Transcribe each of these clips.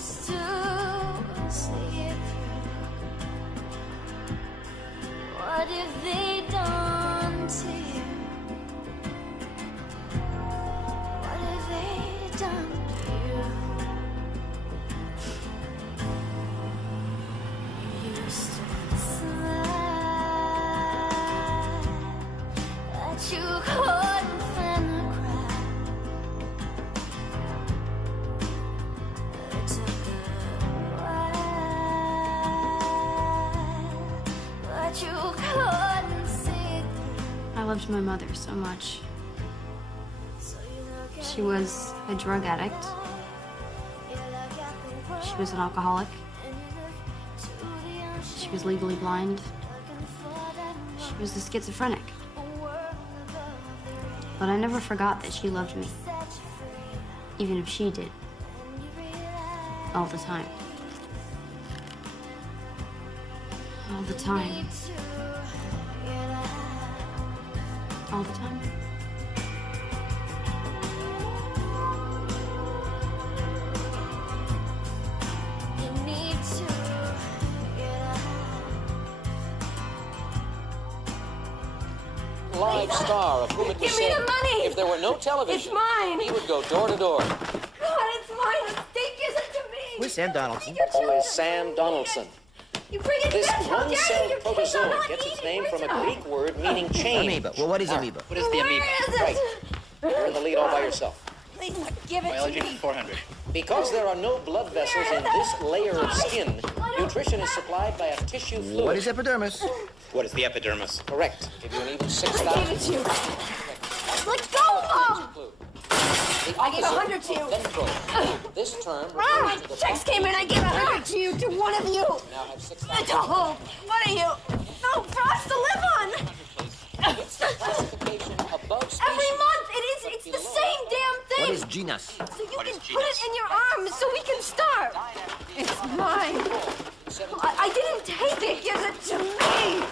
used to see it through. What have they done to you? What have they done to you? You used to smile, but you couldn't find the crack. It took a while, but you couldn't see through. I loved my mother so much. So you look at She was a drug addict. you look at the world, She was an alcoholic. and you look to the ocean, She was legally blind. looking for that She was a schizophrenic. world above the rain. But I never forgot that she loved me, Set you free, even if she did, and you realize all the time. All the time. need to get out. All the time. You need to get out. Live star of whom it was Give me said the money! if there were no television, It's mine! he would go door to door. God, it's mine! The state gives it to me! Who's Sam Donaldson? Who is Sam Donaldson? You bring it This back! How dare you! one-celled Your kids are protozoa not gets its eating name from a original. Greek word meaning chain. Amoeba. Well, what is amoeba? What is the amoeba? Where is Right. it? You're in the lead all by yourself. Please give it Biology to me. 400. Because there are no blood vessels in this layer of skin, nutrition is supplied by a tissue fluid. What is epidermis? What is the epidermis? Correct. Give you an even I 6,000. gave it to you. Let go, Mom! Clue. I gave 100 to you. Ventral. This term Mom, refers to the checks came in. I gave 100 to you, to one of you. now have 6,000. Oh, what are you? No, for us to live on. It's the classification above species. Every month, it's the same damn thing. What is genus? So you What can is put genus? it in your arms so we can starve. It's mine. I didn't take it. Give it to me.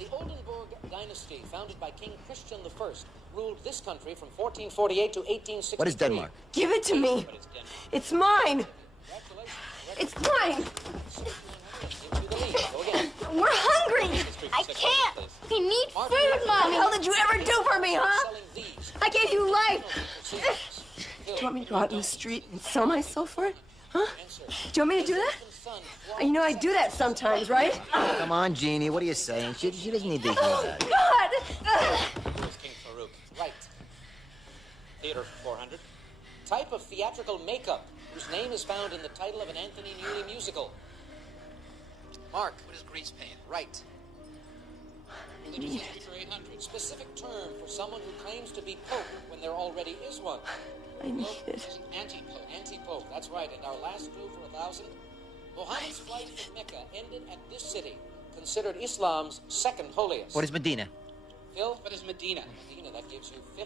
The Oldenburg dynasty, founded by King Christian I, ruled this country from 1448 to 1863. What is Denmark? Give it to me. It's mine. It's mine. Into the lead. Go again. We're hungry. I can't. We need food, What the Mommy. hell did you ever do for me, huh? Selling these. I gave you life. Hill, Do you want me to go out in the street and sell myself for it? Huh? answer. Do you want me to do that? Son, You know I do that sometimes, right? Come on, Jeannie. What are you saying? She doesn't need to hear Oh, that. God! Here's King Farouk. Right. Theater 400. Type of theatrical makeup whose name is found in the title of an Anthony Newley musical. Mark. What is grease paint? Right. Religious literature 800. Specific term for someone who claims to be Pope when there already is one. I need it. Anti-Pope. Anti-Pope. That's right. And our last clue for 1,000. Muhammad's flight to Mecca ended at this city, considered Islam's second holiest. What is Medina? Phil? What is Medina? Medina, that gives you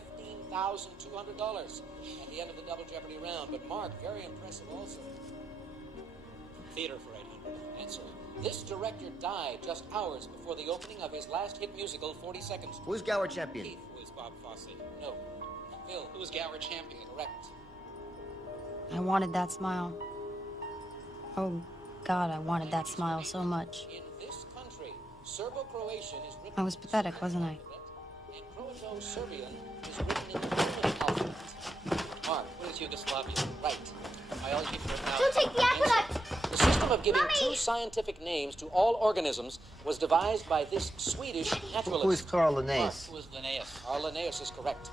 $15,200 at the end of the double jeopardy round. But Mark, very impressive also. Theater for 800. Answer. This director died just hours before the opening of his last hit musical, 40 Seconds. Who's Gower champion? Keith. Who is Bob Fosse? No. Phil. Who is Gower champion? Correct. I wanted that smile. Oh, God, I wanted that smile so much. In this country, Serbo-Croatian is written I was pathetic, wasn't I? and Croato-Serbian is written in the Roman alphabet. Mark. What is Yugoslavia? Right. Biology for Don't 1,000. take the aqueduct. The system of giving Mommy! two scientific names to all organisms was devised by this Swedish naturalist. Who is Carl Linnaeus? Who is Linnaeus? Our Linnaeus is correct.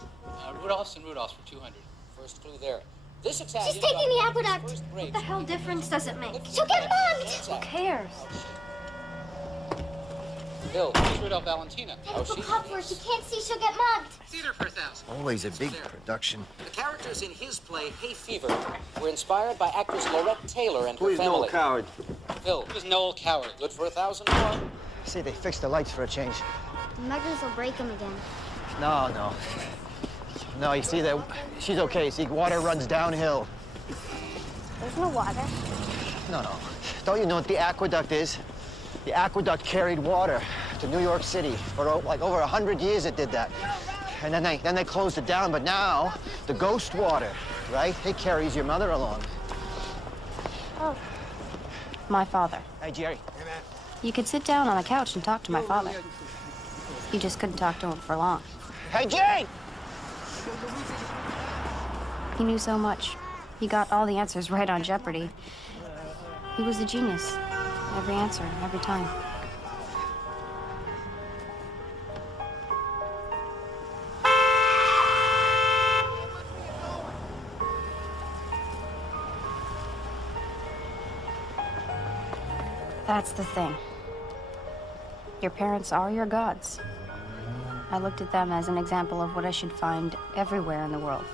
Rudolphs and Rudolphs for 200. First clue there. This Italian She's taking the got his aqueduct. first break. What the hell difference does it make? She'll get mugged. Who cares? Bill. Who is Rudolph Valentina? Oh, Take the she's cup where she can't see she'll get mugged. Theater for 1,000. Always a big production. The characters in his play, Hay Fever, were inspired by actress Lorette Taylor and her Please, family. Noel Coward. Phil. Who is Noel Coward? Good for 1,000 more. See, they fixed the lights for a change. The muggers will break them again. No. No, you see that she's okay. See, water runs downhill. There's no water. No. Don't you know what the aqueduct is? The aqueduct carried water to New York City for like over 100 years. It did that, and then they closed it down. But now the ghost water, right? It carries your mother along. Oh. My father. Hey, Jerry. You could sit down on a couch and talk to my father. You just couldn't talk to him for long. Hey, Jerry! He knew so much. He got all the answers right on Jeopardy. He was a genius. Every answer, every time. That's the thing. Your parents are your gods. I looked at them as an example of what I should find everywhere in the world.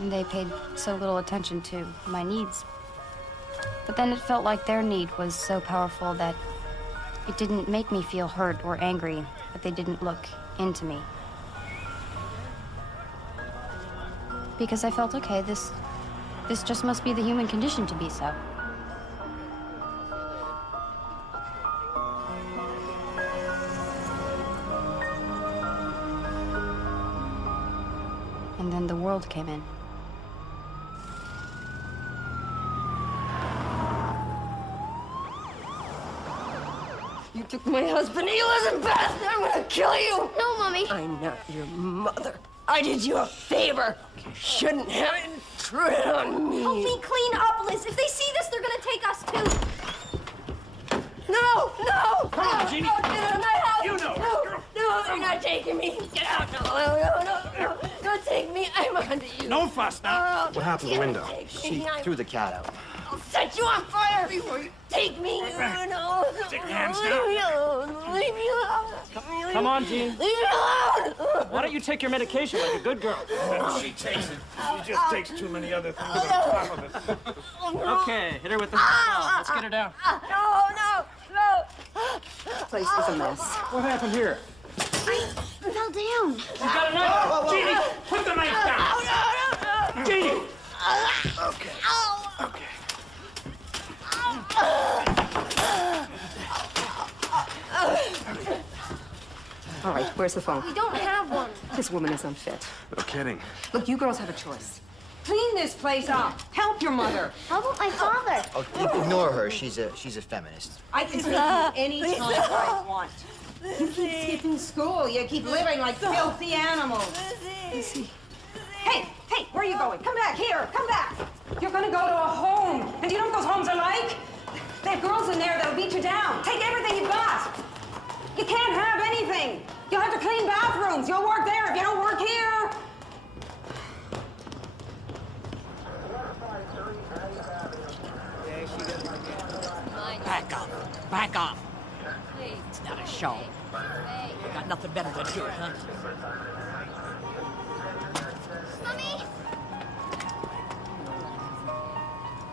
And they paid so little attention to my needs. But then it felt like their need was so powerful that it didn't make me feel hurt or angry that they didn't look into me. Because I felt, okay, this just must be the human condition to be so. And then the world came in. You took my husband. He wasn't best. I'm gonna kill you. No, Mommy. I'm not your mother. I did you a favor. You shouldn't have intruded on me. Help me clean up, Liz. If they see this, they're gonna take us too. No, no! Come on, Jeannie. No, get out of my house! You know, No, girl. no, you're not taking me. Get out. No. Don't take me. I'm onto you. No fuss now. What happened to the window? She Threw the cat out. I'll set you on fire before you take me. No. Take your hands Leave down. me alone. Leave me alone. Come on, Jean. Leave me alone. Why don't you take your medication like a good girl? She takes it. She just takes too many other things on top of it. Okay, hit her with the now. Let's get her down. No. Place is a mess. What happened here? I fell down. You got a knife? Jeannie, put the knife down. Jeannie. Okay. All right, where's the phone? We don't have one. This woman is unfit. No kidding. Look, you girls have a choice. Clean this place up. Help your mother. How about my father? Oh, ignore her. She's a feminist. I can take you any time I want. You keep skipping school. You keep living like filthy animals. Hey, where are you going? Come back here. Come back. You're going to go to a home. And do you know what those homes are like? They have girls in there that'll beat you down. Take everything you've got. You can't have anything. You'll have to clean bathrooms. You'll work there if you don't work here. Back off. It's not a show. You got nothing better to do, huh? Mommy?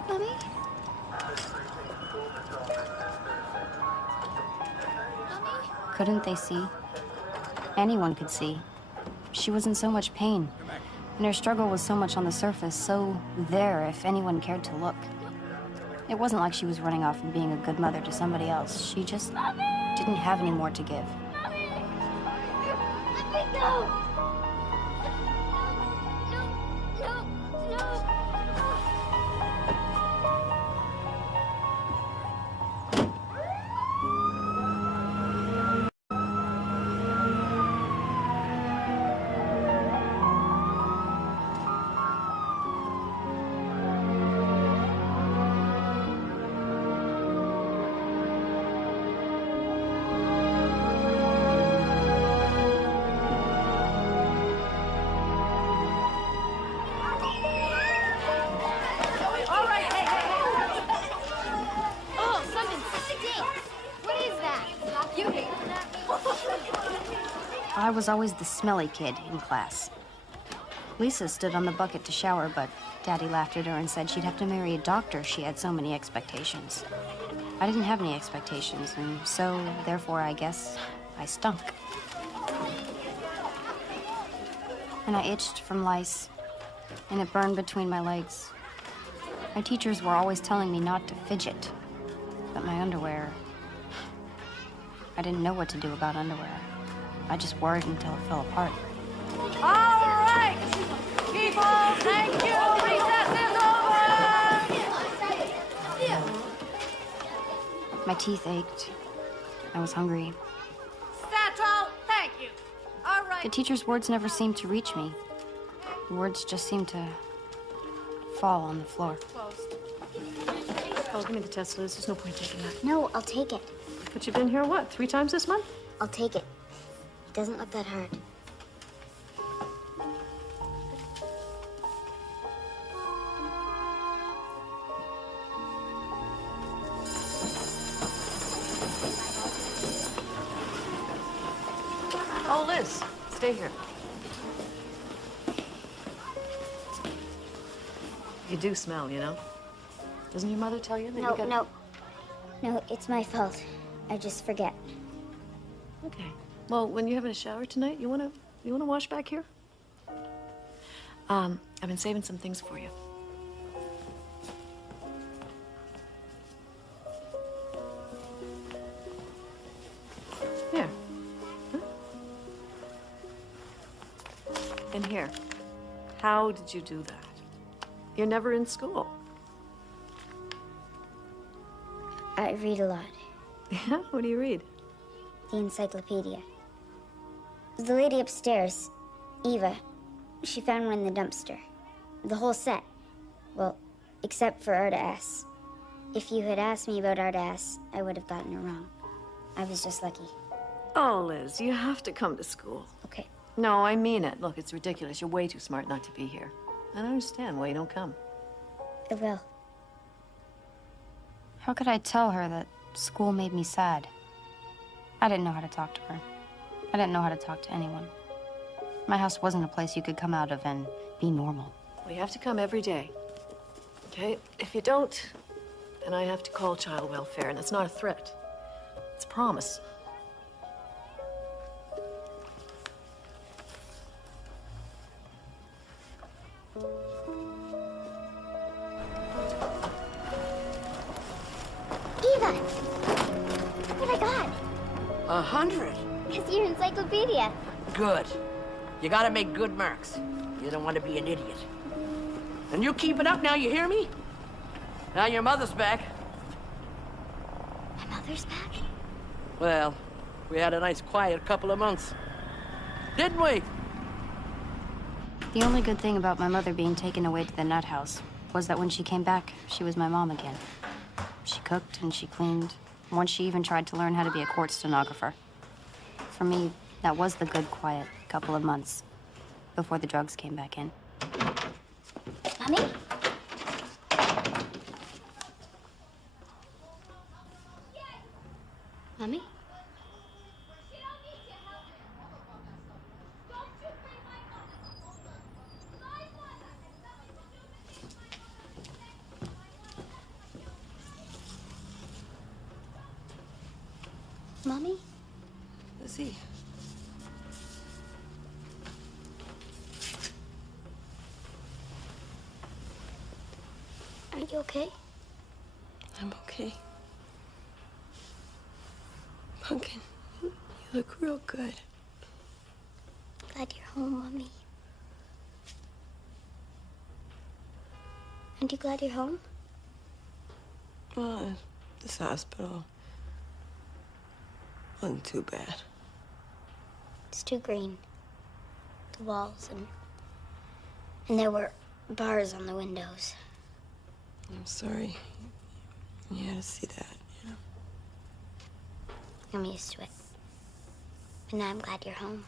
Mommy? Couldn't they see? Anyone could see. She was in so much pain. And her struggle was so much on the surface, so there if anyone cared to look. It wasn't like she was running off and being a good mother to somebody else. She just didn't have any more to give. Let me go! No. Oh, something stinks. What is that? You hate that. I was always the smelly kid in class. Lisa stood on the bucket to shower, but Daddy laughed at her and said she'd have to marry a doctor. She had so many expectations. I didn't have any expectations, and so, therefore, I guess I stunk. And I itched from lice, and it burned between my legs. My teachers were always telling me not to fidget, but my underwear... I didn't know what to do about underwear. I just wore it until it fell apart. All right, people, thank you. Recess is over. My teeth ached. I was hungry. Satchel, thank you. All right. The teacher's words never seemed to reach me. The words just seemed to fall on the floor. Oh, give me the test, Liz. There's no point taking that. No, I'll take it. But you've been here, what, 3 times this month? I'll take it. It doesn't look that hard. Oh, Liz, stay here. You do smell, you know? Doesn't your mother tell you that No, you got... No, it's my fault. I just forget. Okay. Well, when you're having a shower tonight, you wanna wash back here? I've been saving some things for you. Here. Huh? And here. How did you do that? You're never in school. I read a lot. Yeah? What do you read? The encyclopedia. The lady upstairs, Eva, she found one in the dumpster. The whole set. Well, except for Arta S. If you had asked me about Arta S, I would have gotten it wrong. I was just lucky. Oh, Liz, you have to come to school. Okay. No, I mean it. Look, it's ridiculous. You're way too smart not to be here. I don't understand why you don't come. I will. How could I tell her that school made me sad? I didn't know how to talk to her. I didn't know how to talk to anyone. My house wasn't a place you could come out of and be normal. Well, you have to come every day. Okay? If you don't, then I have to call child welfare, and it's not a threat. It's a promise. Eva! What I got? 100. It's your encyclopedia. Good. You gotta make good marks. You don't want to be an idiot. And you keep it up now, you hear me? Now your mother's back. My mother's back? Well, we had a nice quiet couple of months. Didn't we? The only good thing about my mother being taken away to the nut house was that when she came back, she was my mom again. She cooked and she cleaned. Once she even tried to learn how to be a court stenographer. For me, that was the good, quiet couple of months before the drugs came back in. Mommy? Mommy? Mommy? Lizzie. Are you okay? I'm okay. Pumpkin, you look real good. Glad you're home, Mommy. Aren't you glad you're home? Well, this hospital wasn't too bad. It's too green. The walls and there were bars on the windows. I'm sorry. You had to see that, you know. I'm used to it. But now I'm glad you're home.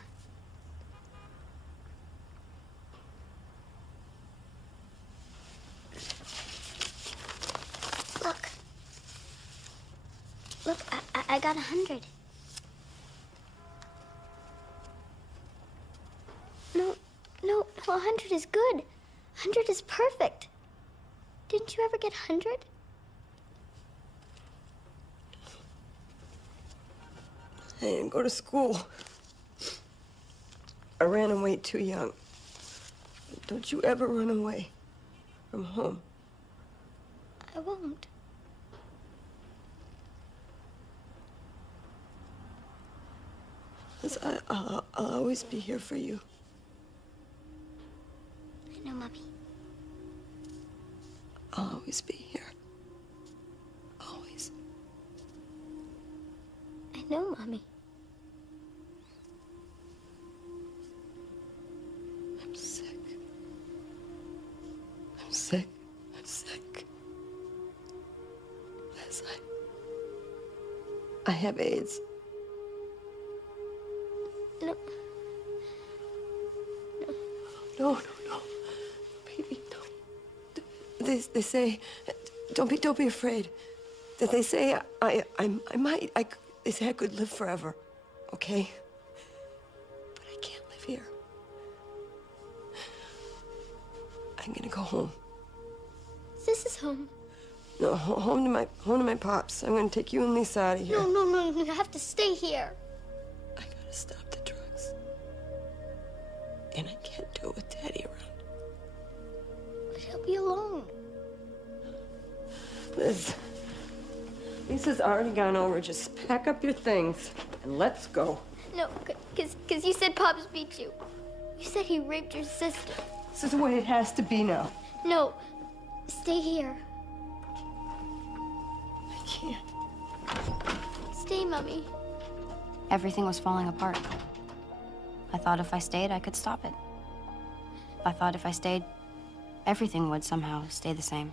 Look. Look, I got 100. No, 100 is good. 100 is perfect. Didn't you ever get 100? I didn't go to school. I ran away too young. Don't you ever run away from home. I won't. I'll always be here for you. I know, Mommy. I'll always be here. Always. No, Mommy. I'm sick. I'm sick. I'm sick. Yes, I have AIDS. No. No. Baby, don't. They say, don't be afraid. That they say they say I could live forever, okay? But I can't live here. I'm gonna go home. This is home. No, home to my pops. I'm gonna take you and Lisa out of here. No, you have to stay here. I gotta stop the drugs. And I can't do it with Daddy around. But he'll be alone. Liz, Lisa's already gone over. Just pack up your things and let's go. No, because you said Pops beat you. You said he raped your sister. This is the way it has to be now. No, stay here. I can't. Stay, Mommy. Everything was falling apart. I thought if I stayed, I could stop it. I thought if I stayed, everything would somehow stay the same.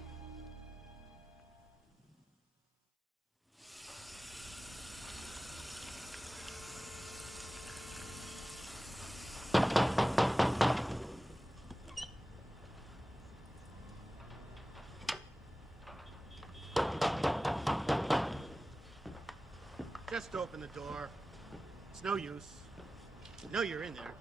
Just open the door. It's no use. You know you're in there.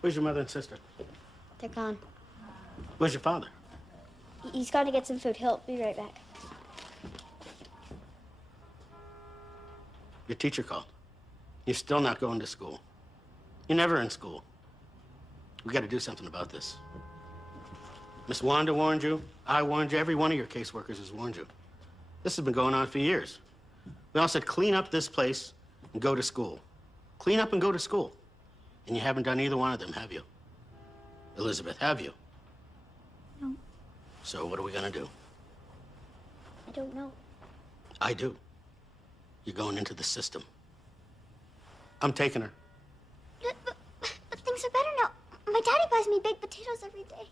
Where's your mother and sister? They're gone. Where's your father? He's gone to get some food. He'll be right back. Your teacher called. You're still not going to school. You're never in school. We got to do something about this. Miss Wanda warned you. I warned you. Every one of your caseworkers has warned you. This has been going on for years. We all said, clean up this place and go to school. Clean up and go to school. And you haven't done either one of them, have you? Elizabeth, have you? No. So what are we gonna do? I don't know. I do. You're going into the system. I'm taking her. But things are better now. My daddy buys me baked potatoes every day.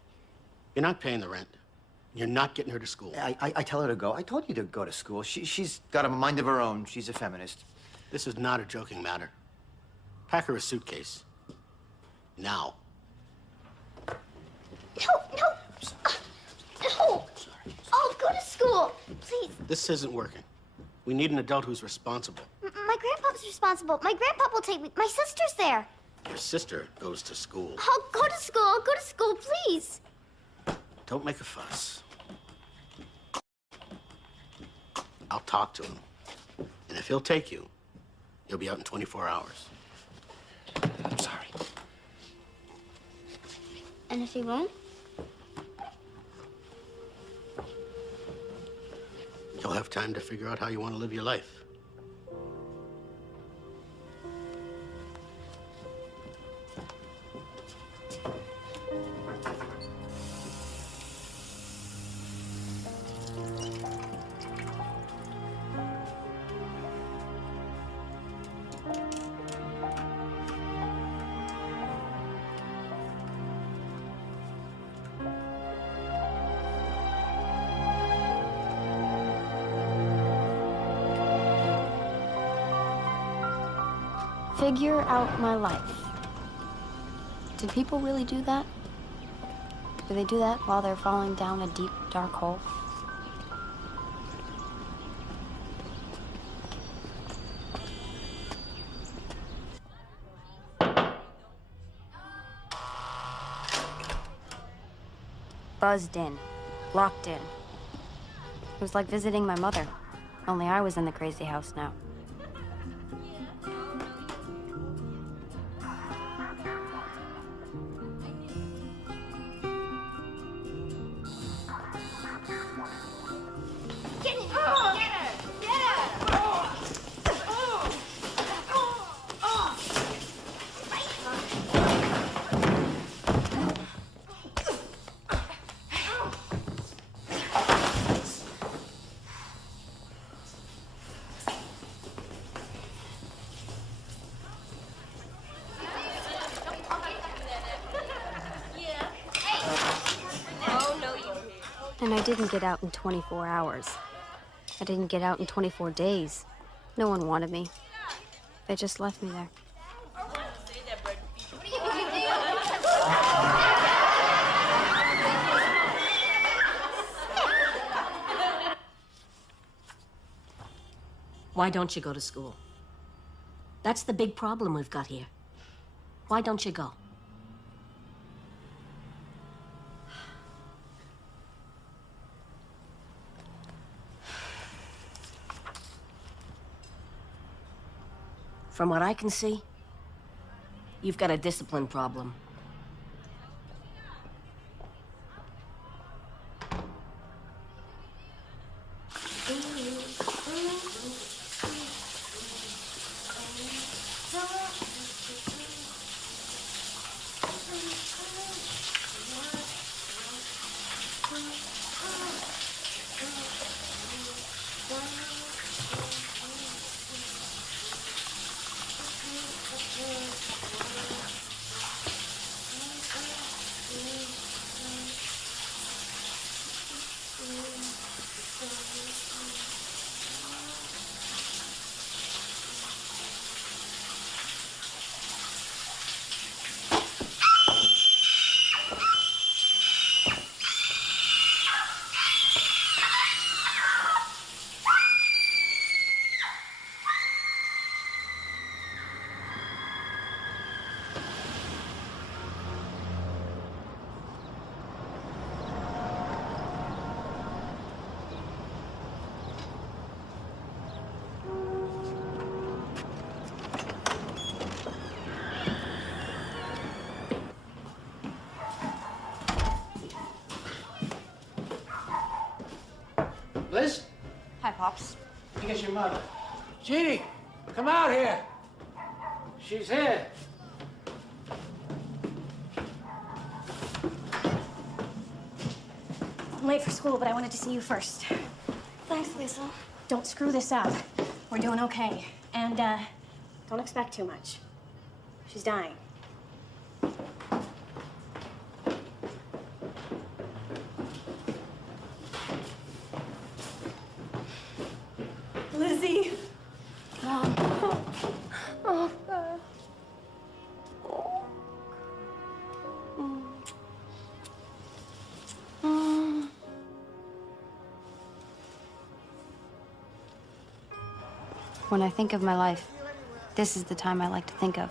You're not paying the rent. You're not getting her to school. I tell her to go. I told you to go to school. She's got a mind of her own. She's a feminist. This is not a joking matter. Pack her a suitcase. Now. No. I'll go to school, please. This isn't working. We need an adult who's responsible. My grandpa's responsible. My grandpa will take me. My sister's there. Your sister goes to school. I'll go to school, please. Don't make a fuss. I'll talk to him. And if he'll take you, you'll be out in 24 hours. I'm sorry. And if he won't? You'll have time to figure out how you want to live your life. Figure out my life. Do people really do that? Do they do that while they're falling down a deep, dark hole? Buzzed in, locked in. It was like visiting my mother, only I was in the crazy house now. didn't get out in 24 hours. I didn't get out in 24 days. No one wanted me. They just left me there. Why don't you go to school? That's the big problem we've got here. Why don't you go? From what I can see, you've got a discipline problem. Liz? Hi, Pops. I think it's your mother. Jeannie, come out here. She's here. I'm late for school, but I wanted to see you first. Thanks, Lisa. Don't screw this up. We're doing okay. And, don't expect too much. She's dying. Lizzie. Mom. Oh, God. When I think of my life, this is the time I like to think of.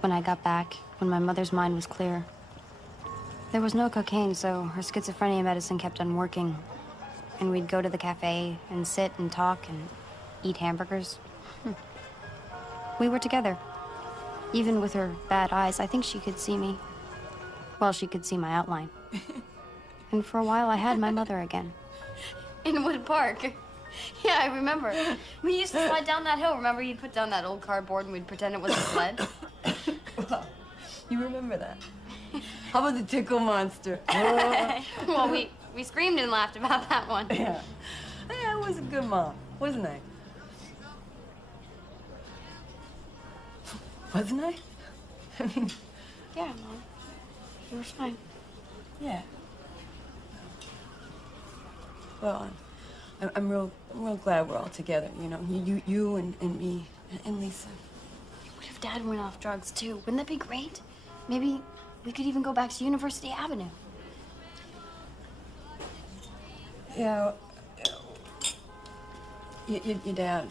When I got back, when my mother's mind was clear. There was no cocaine, so her schizophrenia medicine kept on working. And we'd go to the cafe and sit and talk and eat hamburgers. We were together. Even with her bad eyes, I think she could see me. Well, she could see my outline. And for a while, I had my mother again. In Wood Park. Yeah, I remember. We used to slide down that hill. Remember, you'd put down that old cardboard and we'd pretend it was a sled? Wow. You remember that? How about the tickle monster? Well, we screamed and laughed about that one. Yeah. I was a good mom, wasn't I? Wasn't I? I mean... Yeah, Mom. You were fine. Yeah. Well, I'm real glad we're all together, you know? You and me and Lisa. What if Dad went off drugs, too? Wouldn't that be great? Maybe we could even go back to University Avenue. Yeah. Your dad,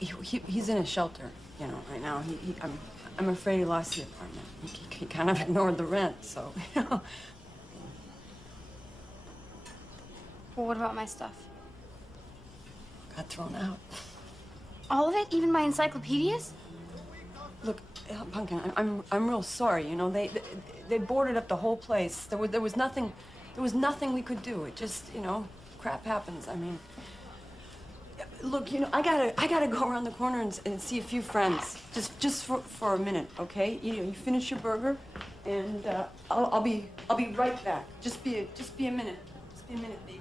he's in a shelter, you know, right now. I'm afraid he lost the apartment. He kind of ignored the rent, so, you know. Well, what about my stuff? Got thrown out. All of it? Even my encyclopedias? Look, Pumpkin, I'm real sorry, you know. They boarded up the whole place. There was nothing we could do. It just, you know, crap happens. I mean, look, you know, I gotta go around the corner and see a few friends, just for a minute, okay? You finish your burger, and I'll be right back. Just be a minute. Just be a minute, baby.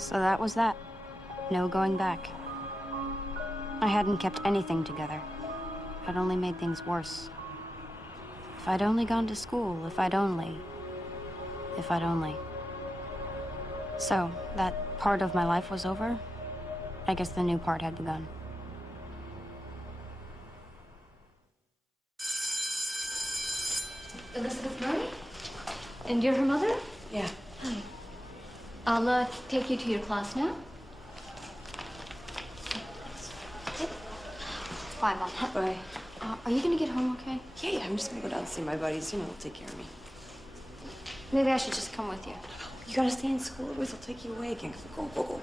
So that was that. No going back. I hadn't kept anything together. I'd only made things worse. If I'd only gone to school, if I'd only. So, that part of my life was over. I guess the new part had begun. Elizabeth Murray? And you're her mother? Yeah. Hi. I'll take you to your class now. Bye, Mom. Bye. Are you gonna get home okay? Yeah, I'm just gonna go down and see my buddies. You know, they'll take care of me. Maybe I should just come with you. You gotta stay in school, otherwise they'll take you away again. Go.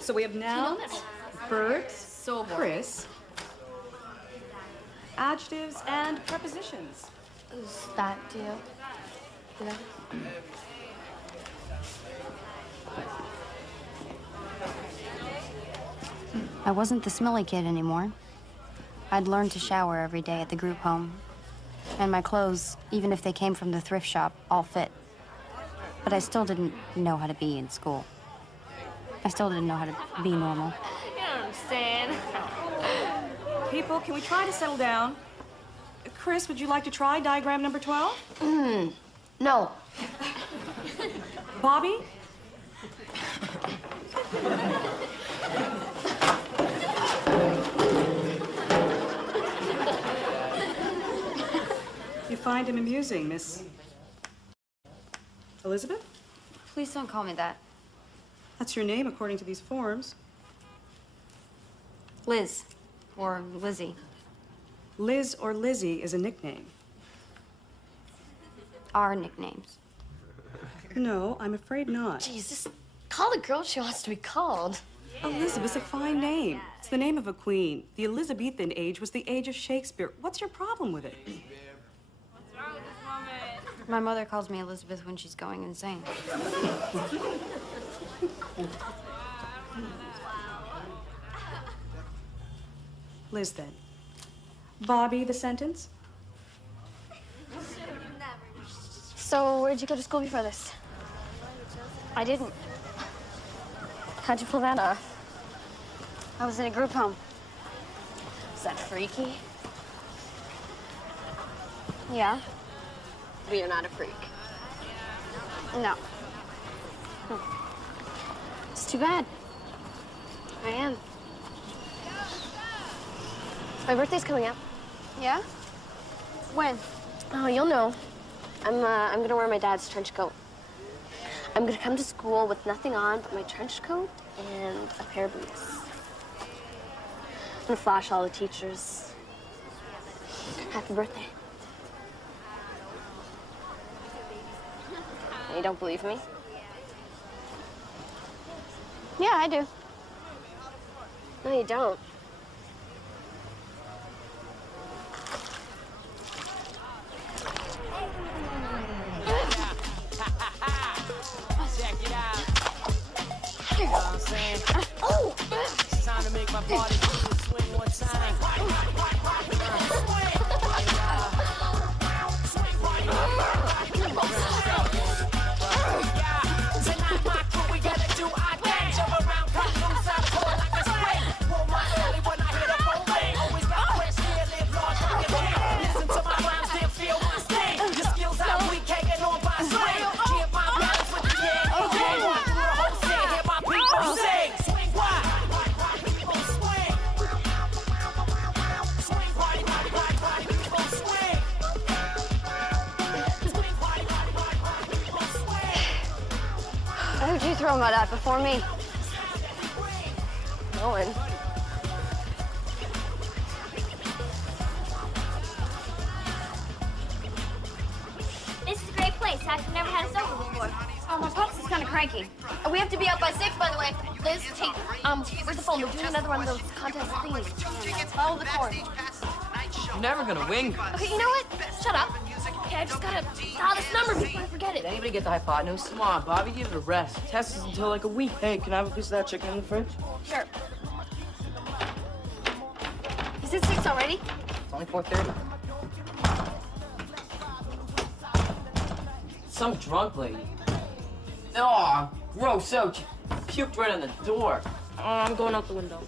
So we have now verbs, Chris, adjectives, and prepositions. Is that deal? Yeah. I wasn't the smelly kid anymore. I'd learned to shower every day at the group home. And my clothes, even if they came from the thrift shop, all fit. But I still didn't know how to be in school. I still didn't know how to be normal. You know what I'm saying? People, can we try to settle down? Chris, would you like to try diagram number 12? No. Bobby? You find him amusing, Miss Elizabeth? Please don't call me that. That's your name according to these forms. Liz. Or Lizzie. Liz or Lizzie is a nickname. Our nicknames. No, I'm afraid not. Jeez, just call the girl she wants to be called. Elizabeth's a fine name. It's the name of a queen. The Elizabethan age was the age of Shakespeare. What's your problem with it? My mother calls me Elizabeth when she's going insane. Liz, then. Bobby, the sentence? So, where'd you go to school before this? I didn't. How'd you pull that off? I was in a group home. Is that freaky? Yeah. But you're not a freak. No. It's too bad. I am. My birthday's coming up. Yeah? When? Oh, you'll know. I'm gonna wear my dad's trench coat. I'm gonna come to school with nothing on but my trench coat and a pair of boots. I'm gonna flash all the teachers. Happy birthday. You don't believe me? Yeah, I do. No, you don't. Check it out. You know what I'm saying? Oh! It's time to make my body swing one time. Tonight, my crew, we gotta do our thing. Jump around, cut loose, out cold like a spring. Pull my belly when I hit a rolling. Always got fresh here, live large like a king. Listen to my rhymes, then feel my sting. Your skills out weak, hanging on by a string. Keep my balance with the gang. Walk through the whole scene, hear my people sing. Swing wide. People swing. Swing party, party, party, party. People swing. Swing party, party, party, party. People swing. Who'd you throw mud at before me? No one. This is a great place. I've never had a sofa before. Oh, my pops is kind of cranky. We have to be up by 6, by the way. Liz, take, where's the phone? We're doing another one of those contest thingies. Follow the cord. You're never gonna win. Okay, you know what? Shut up. Okay, I just gotta dial this number before I forget it. Did anybody get the hypotenuse? Come on, Bobby, give it a rest. Test is until like a week. Hey, can I have a piece of that chicken in the fridge? Sure. Is it 6 already? It's only 4:30. Some drunk lady. Oh, gross. So puked right on the door. Oh, I'm going out the window.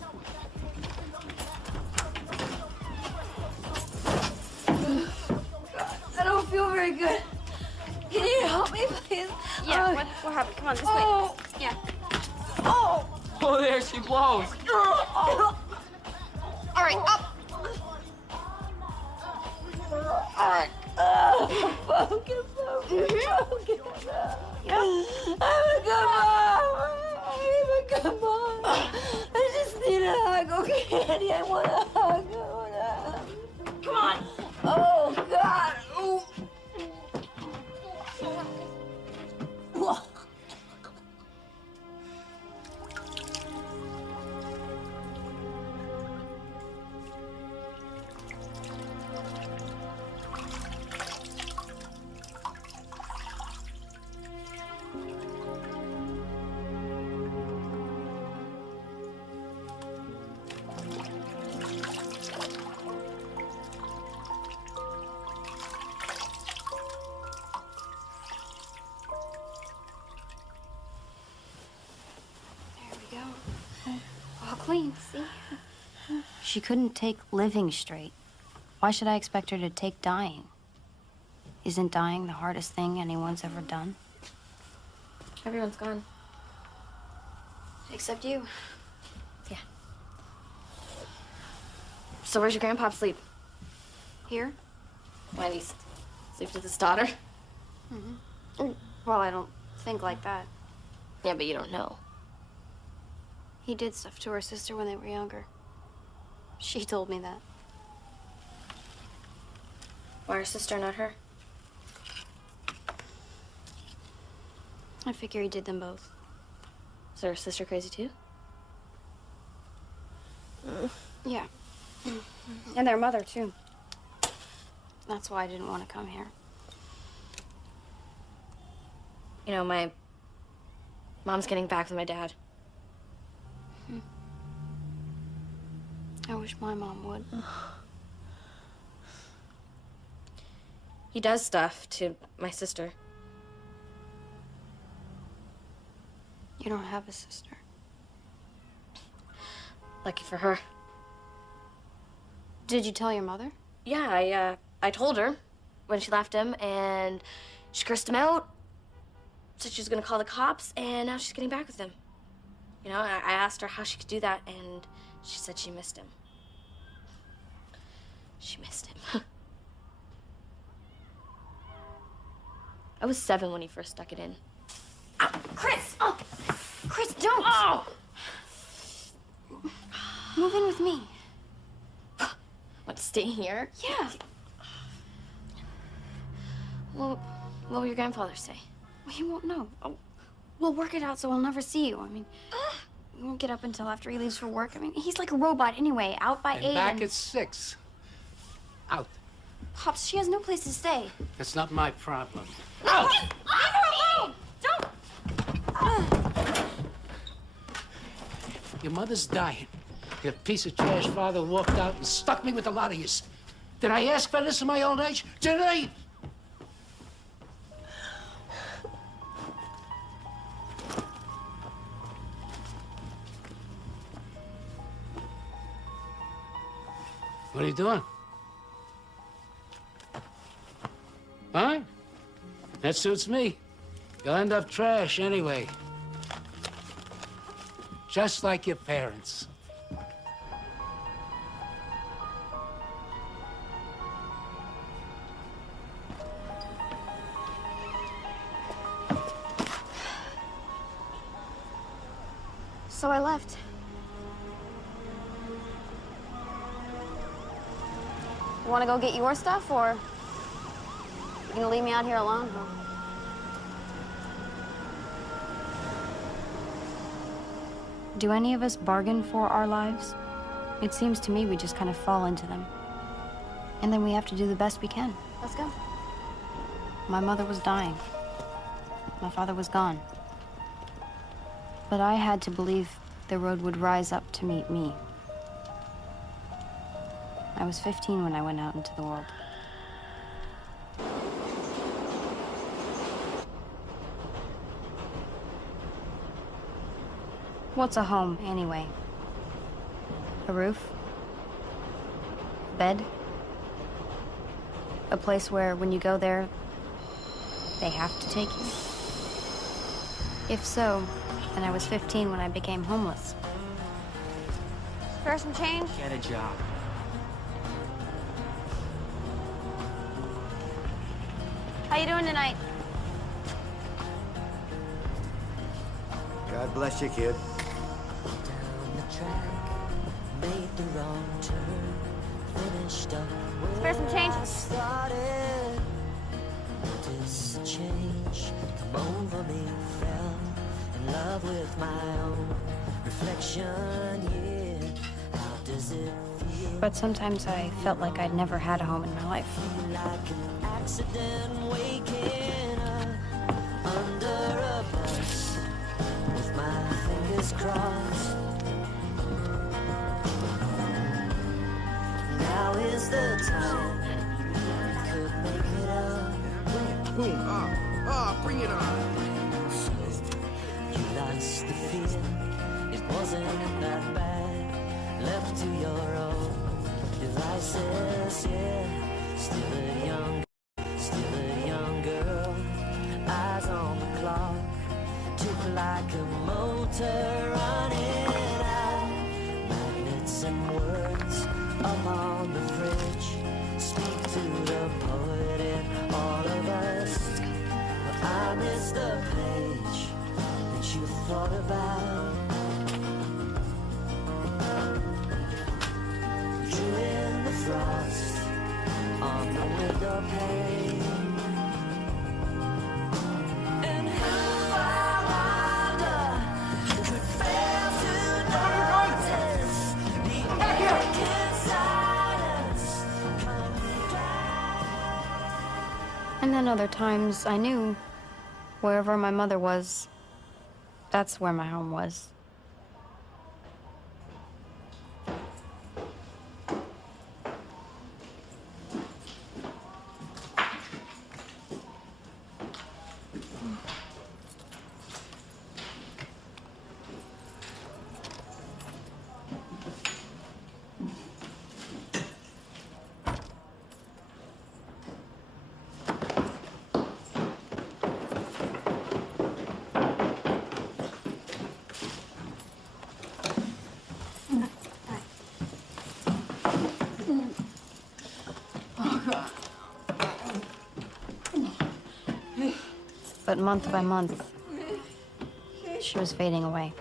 I don't feel very good. Can you help me, please? Yeah, what happened? Come on, this Oh. way. Yeah. Oh! Oh, there she blows. Oh. All right, up. All right. Focus. I'm a good mom. I'm a good mom. I just need a hug, okay, Andy? I want a hug. Come on. Oh, God. Ooh. All clean, see? She couldn't take living straight. Why should I expect her to take dying? Isn't dying the hardest thing anyone's ever done? Everyone's gone. Except you. Yeah. So where's your grandpa sleep? Here? Why, he sleeps with his daughter? Mm-hmm. Well, I don't think like that. Yeah, but you don't know. He did stuff to her sister when they were younger. She told me that. Why her sister, not her? I figure he did them both. Is her sister crazy too? Yeah. And their mother, too. That's why I didn't want to come here. You know, my mom's getting back with my dad. I wish my mom would. He does stuff to my sister. You don't have a sister. Lucky for her. Did you tell your mother? Yeah, I told her when she left him, and she cursed him out. Said she was gonna call the cops, and now she's getting back with him. You know, I asked her how she could do that, and she said she missed him. She missed him. I was 7 when he first stuck it in. Ow, Chris! Oh, Chris, don't! Oh! Move in with me. What, stay here? Yeah. Well, what will your grandfather say? Well, he won't know. Oh, we'll work it out so I'll never see you. I mean, we won't get up until after he leaves for work. I mean, he's like a robot anyway, out by 8. Back at 6. Out. Pops, she has no place to stay. That's not my problem. No! Leave her alone! Don't! Your mother's dying. Your piece of trash father walked out and stuck me with a lot of yous. Did I ask for this in my old age? Did I? What are you doing? Fine. That suits me. You'll end up trash anyway. Just like your parents. So I left. You want to go get your stuff, or you gonna leave me out here alone? Huh? Do any of us bargain for our lives? It seems to me we just kind of fall into them. And then we have to do the best we can. Let's go. My mother was dying. My father was gone. But I had to believe the road would rise up to meet me. I was 15 when I went out into the world. What's a home, anyway? A roof? A bed? A place where, when you go there, they have to take you? If so, then I was 15 when I became homeless. Spare some change? Get a job. How you doing tonight? God bless you, kid. Made the wrong turn, finished up where Spare some change? I started. Notice a change come over me, fell in love with my own reflection, yeah. How does it feel? But sometimes I felt like I'd never had a home in my life. Like an accident waking up under a bus with my fingers crossed. Now is the time we could make it up. Boom, bring it on. So you lost the fear, it wasn't that bad. Left to your own devices, yeah. Still a young girl. Eyes on the clock, tick like a motor running out. Magnets and words up on the fridge, speak to the poet in all of us. But I miss the page that you thought about. Drew in the frost on the window pane. And who I wonder could fail to notice the aching silence coming down. And then other times I knew wherever my mother was, that's where my home was. But month by month, she was fading away.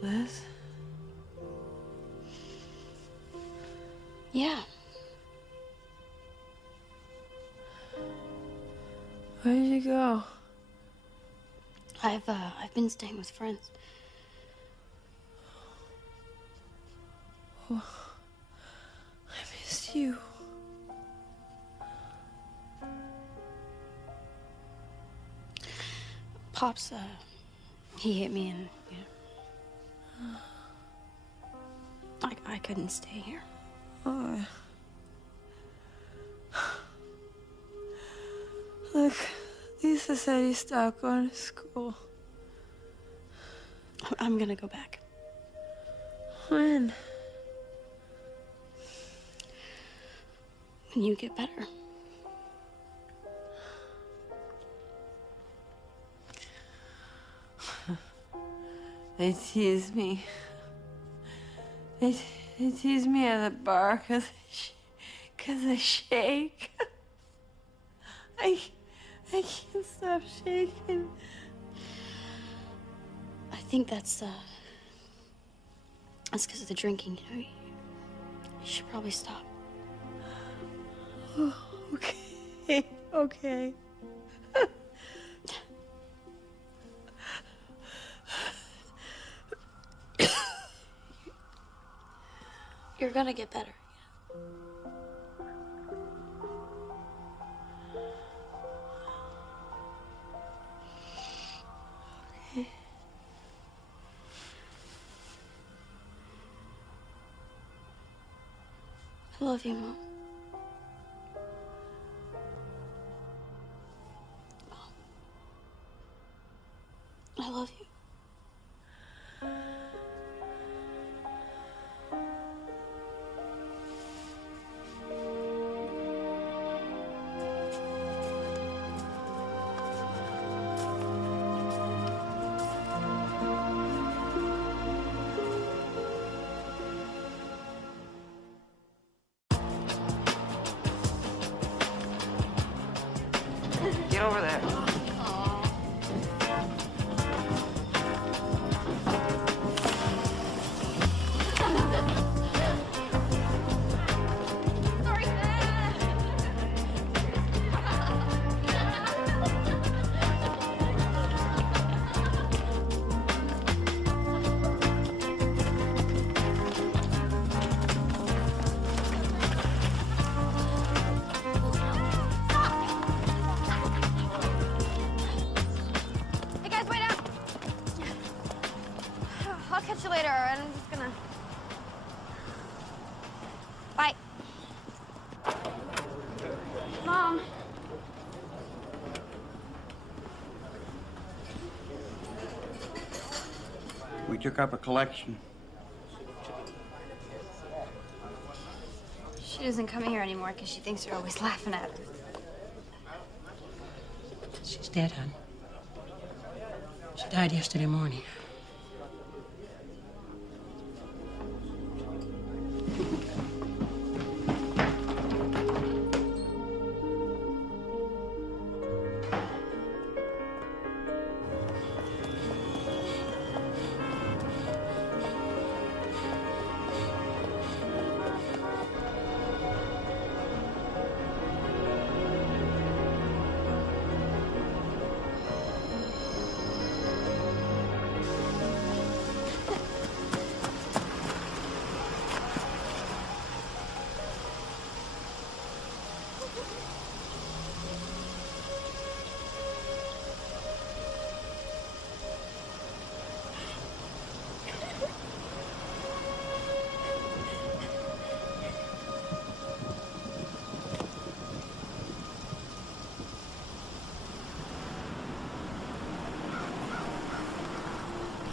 Liz? Yeah. Where did you go? I've been staying with friends. Oh, I missed you. Pops, he hit me and, I couldn't stay here. Oh. Look, Lisa said you stopped going to school. I'm gonna go back. When? When you get better. They tease me. They tease me at the bar because I shake. I can't stop shaking. I think that's because of the drinking, you know? You should probably stop. Oh, okay, okay. You're gonna get better. Okay. I love you, Mom. I love you. Get over there. Hey guys, wait up! I'll catch you later, and I'm just gonna... Bye. Mom. We took up a collection. She doesn't come here anymore because she thinks you're always laughing at her. She's dead, hon. She died yesterday morning.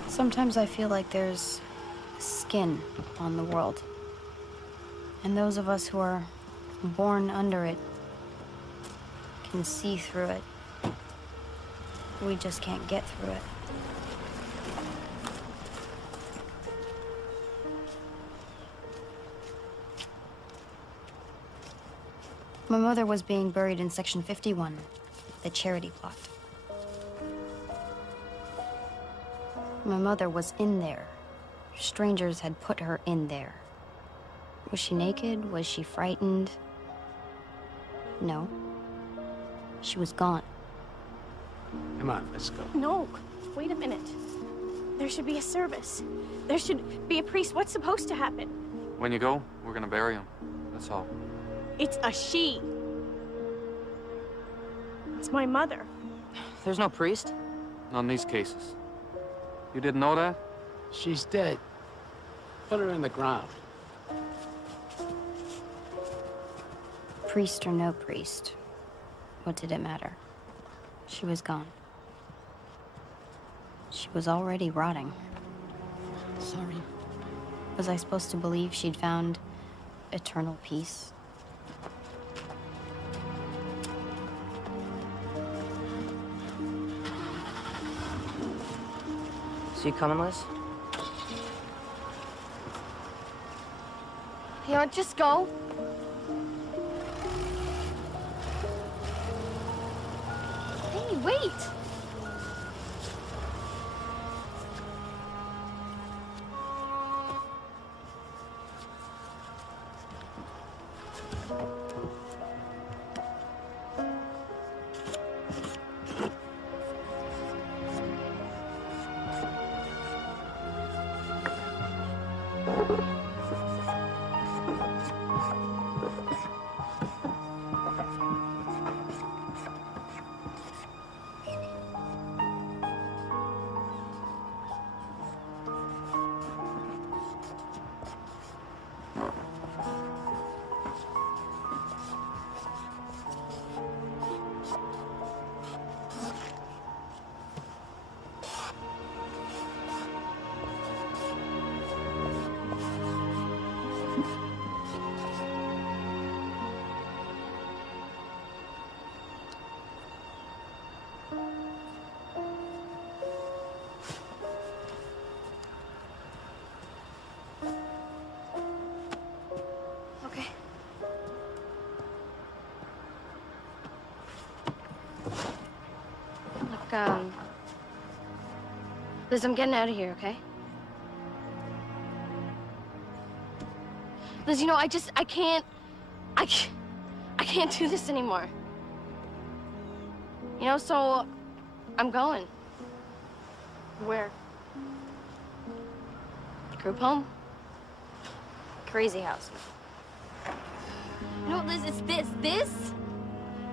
Sometimes I feel like there's skin on the world. And those of us who are born under it can see through it. We just can't get through it. My mother was being buried in Section 51, the charity plot. My mother was in there. Strangers had put her in there. Was she naked? Was she frightened? No. She was gone. Come on, let's go. No, wait a minute. There should be a service. There should be a priest. What's supposed to happen? When you go, we're gonna bury him. That's all. It's a she. It's my mother. There's no priest? Not in these cases. You didn't know that? She's dead. Put her in the ground. Priest or no priest, what did it matter? She was gone. She was already rotting. Sorry. Was I supposed to believe she'd found eternal peace? So you coming, Liz? Here, just go. Hey, wait! Okay. Look, Liz, I'm getting out of here, okay? Liz, you know, I can't do this anymore. You know, so I'm going. Where? Group home. Crazy house. No, Liz, it's this.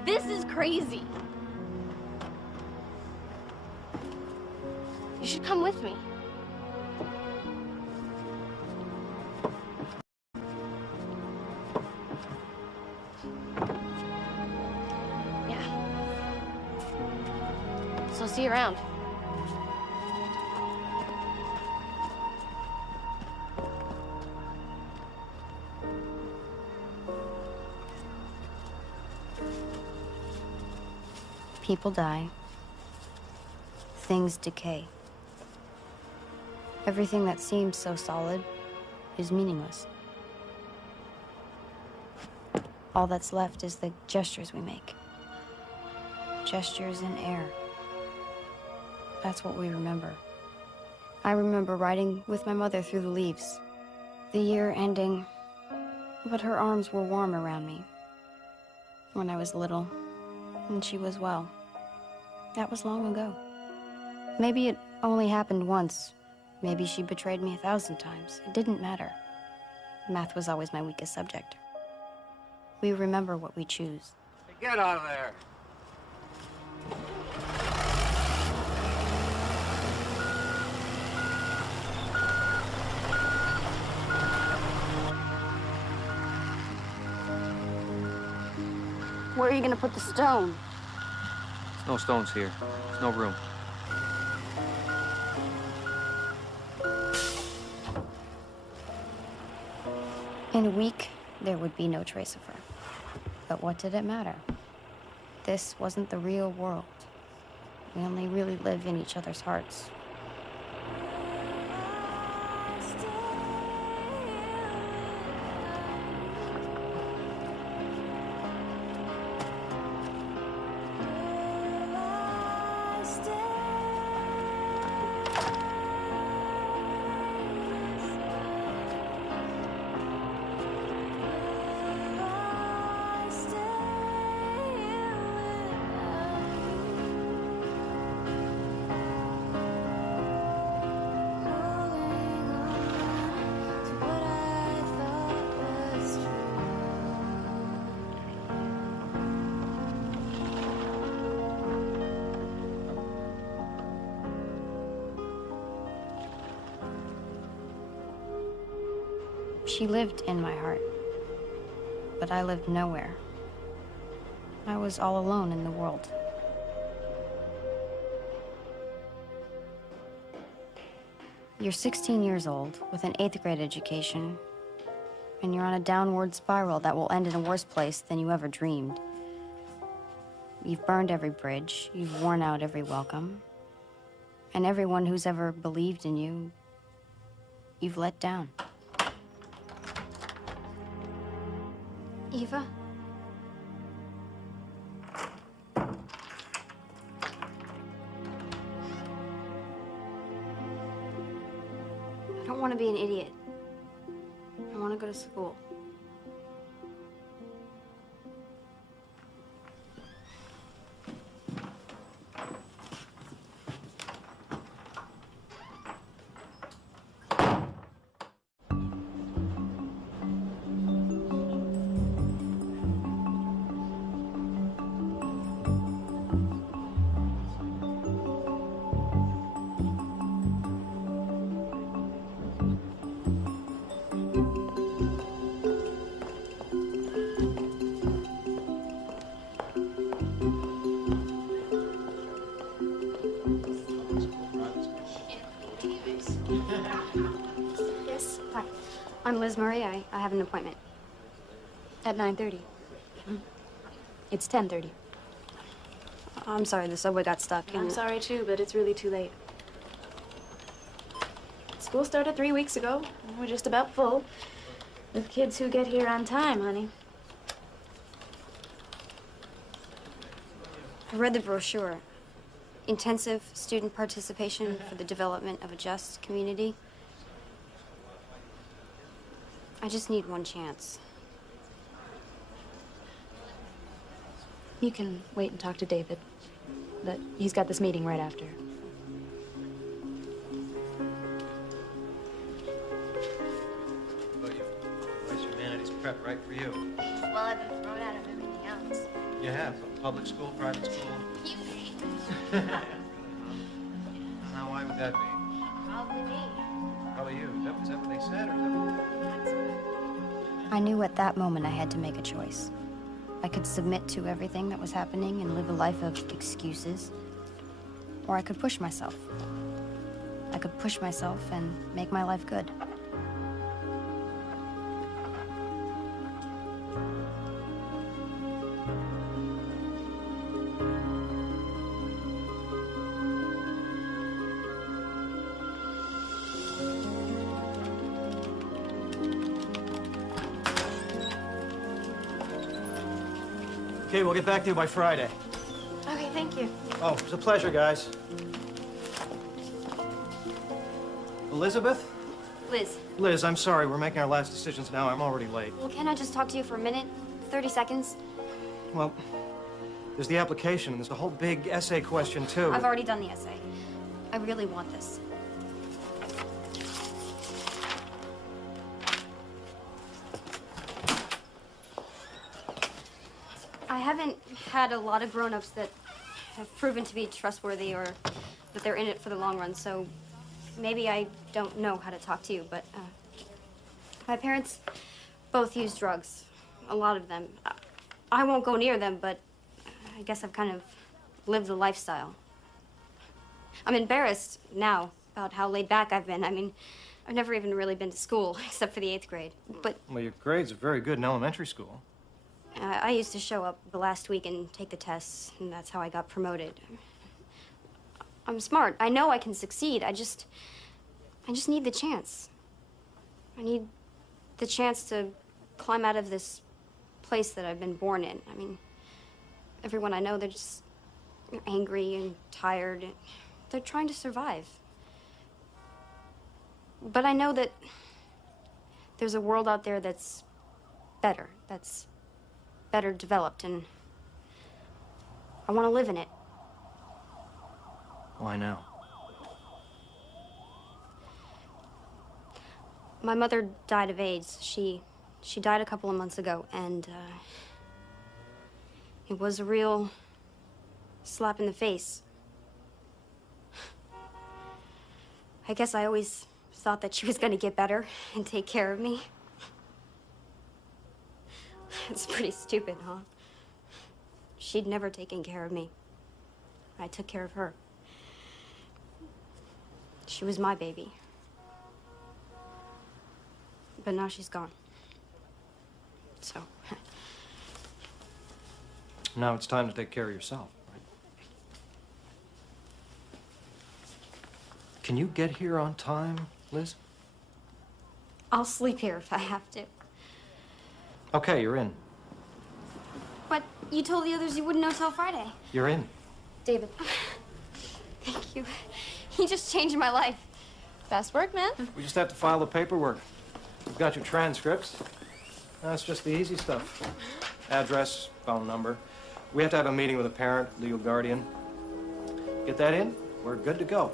This is crazy. You should come with me. Yeah. So I'll see you around. People die. Things decay. Everything that seems so solid is meaningless. All that's left is the gestures we make. Gestures in air. That's what we remember. I remember riding with my mother through the leaves. The year ending, but her arms were warm around me. When I was little, and she was well. That was long ago. Maybe it only happened once. Maybe she betrayed me 1,000 times. It didn't matter. Math was always my weakest subject. We remember what we choose. Get out of there. Where are you gonna put the stone? There's no stones here. There's no room. In a week, there would be no trace of her. But what did it matter? This wasn't the real world. We only really live in each other's hearts. She lived in my heart, but I lived nowhere. I was all alone in the world. You're 16 years old with an 8th grade education, and you're on a downward spiral that will end in a worse place than you ever dreamed. You've burned every bridge, you've worn out every welcome, and everyone who's ever believed in you, you've let down. Eva? I don't want to be an idiot. I want to go to school. I'm Liz Murray. I have an appointment. At 9:30. It's 10:30. I'm sorry, the subway got stuck. I'm sorry too, but it's really too late. School started 3 weeks ago. We're just about full. With kids who get here on time, honey. I read the brochure. Intensive student participation for the development of a just community. I just need one chance. You can wait and talk to David. He's got this meeting right after. Nice humanities prep right for you. Well, I've been thrown out of everything else. You have? Public school, private school? You pay. Now, why would that be? Probably me. Probably you. Is that what they said, or is that what... I knew at that moment I had to make a choice. I could submit to everything that was happening and live a life of excuses, or I could push myself. I could push myself and make my life good. Okay, we'll get back to you by Friday. Okay, thank you. Oh, it was a pleasure, guys. Elizabeth? Liz, Liz, I'm sorry. We're making our last decisions now. I'm already late. well, can I just talk to you for a minute? 30 seconds? Well, there's the application, and there's a whole big essay question, too. I've already done the essay. I really want this. I haven't had a lot of grown-ups that have proven to be trustworthy or that they're in it for the long run, so maybe I don't know how to talk to you, but my parents both use drugs, a lot of them. I won't go near them, but I guess I've kind of lived the lifestyle. I'm embarrassed now about how laid back I've been. I mean, I've never even really been to school except for the 8th grade, but Well, your grades are very good in elementary school. I used to show up the last week and take the tests, and that's how I got promoted. I'm smart. I know I can succeed. I just need the chance. I need the chance to climb out of this place that I've been born in. I mean, everyone I know, they're just angry and tired. They're trying to survive. But I know that there's a world out there that's better, that's better developed, and I want to live in it. Why now? My mother died of AIDS. She died a couple of months ago, and it was a real slap in the face. I guess I always thought that she was going to get better and take care of me. It's pretty stupid, huh? She'd never taken care of me. I took care of her. She was my baby. But now she's gone. So. Now it's time to take care of yourself, right? Can you get here on time, Liz? I'll sleep here if I have to. Okay, you're in. But you told the others you wouldn't know till Friday. You're in. David. Thank you. You just changed my life. Fast work, man. We just have to file the paperwork. We've got your transcripts. That's just the easy stuff. Address, phone number. We have to have a meeting with a parent, legal guardian. Get that in, we're good to go.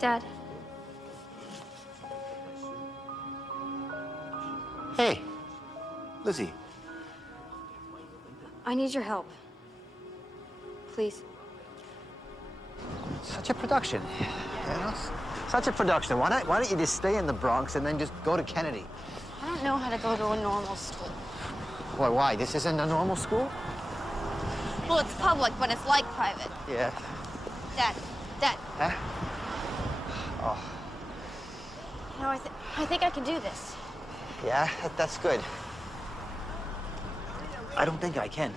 Dad. Hey, Lizzie. I need your help. Please. Such a production, you know? Such a production. Why don't you just stay in the Bronx and then just go to Kennedy? I don't know how to go to a normal school. Why? This isn't a normal school? Well, it's public, but it's like private. Yeah. Dad. Huh? Oh, You know, I think I can do this. yeah? That's good. I don't think I can.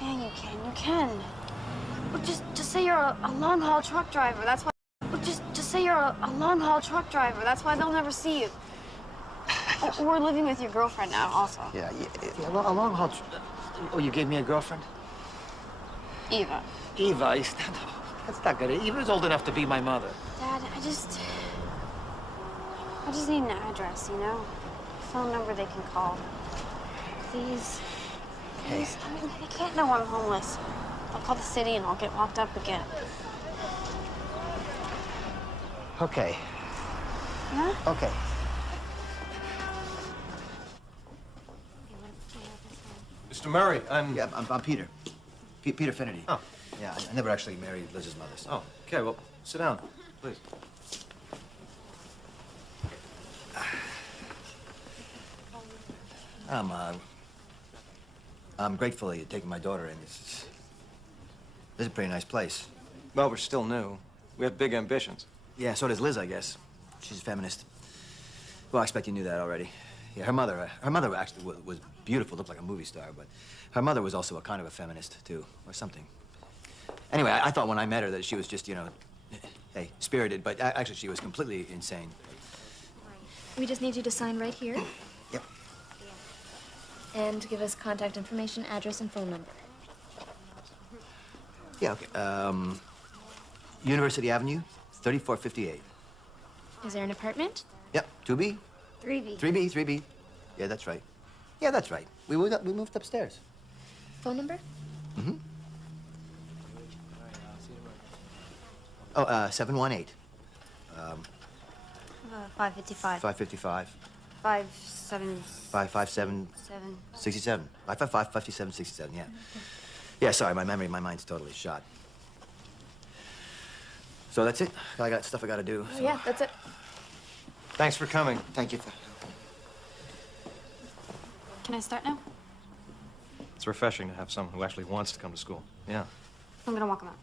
Yeah, you can. You can. Well, just say you're a long-haul truck driver. That's why. Well, just say you're a long-haul truck driver. That's why they'll never see you. We're living with your girlfriend now, also. Yeah, a long haul. Oh, you gave me a girlfriend? Eva. Eva, that's not good. Eva's old enough to be my mother. Dad, I just need an address, you know? A phone number they can call. Please. Please. I mean, they can't know I'm homeless. I'll call the city and I'll get locked up again. Okay. Yeah? Okay. Mr. Murray, Yeah, I'm Peter. Peter Finnerty. Oh. Yeah, I never actually married Liz's mother. So. Oh, okay, well, sit down, please. I'm grateful that you're taking my daughter in. This is a pretty nice place. Well, we're still new. We have big ambitions. Yeah, so does Liz, I guess. She's a feminist. Well, I expect you knew that already. Yeah, her mother actually was beautiful, looked like a movie star, but her mother was also a kind of a feminist, too, or something. Anyway, I thought when I met her that she was just, you know, hey, spirited, but actually she was completely insane. We just need you to sign right here. Yep. And give us contact information, address, and phone number. Yeah, okay. University Avenue, 3458. Is there an apartment? Yep, 2B. 3B. 3B. Yeah, that's right. Yeah, that's right. We moved upstairs. Phone number? Mm-hmm. Oh, 718. 555. 555. 557. 67. 555, 57, 67, yeah. Yeah, sorry, my mind's totally shot. So that's it? I got stuff I gotta do. So. Yeah, that's it. Thanks for coming. Thank you. Can I start now? It's refreshing to have someone who actually wants to come to school. Yeah. I'm gonna walk him out.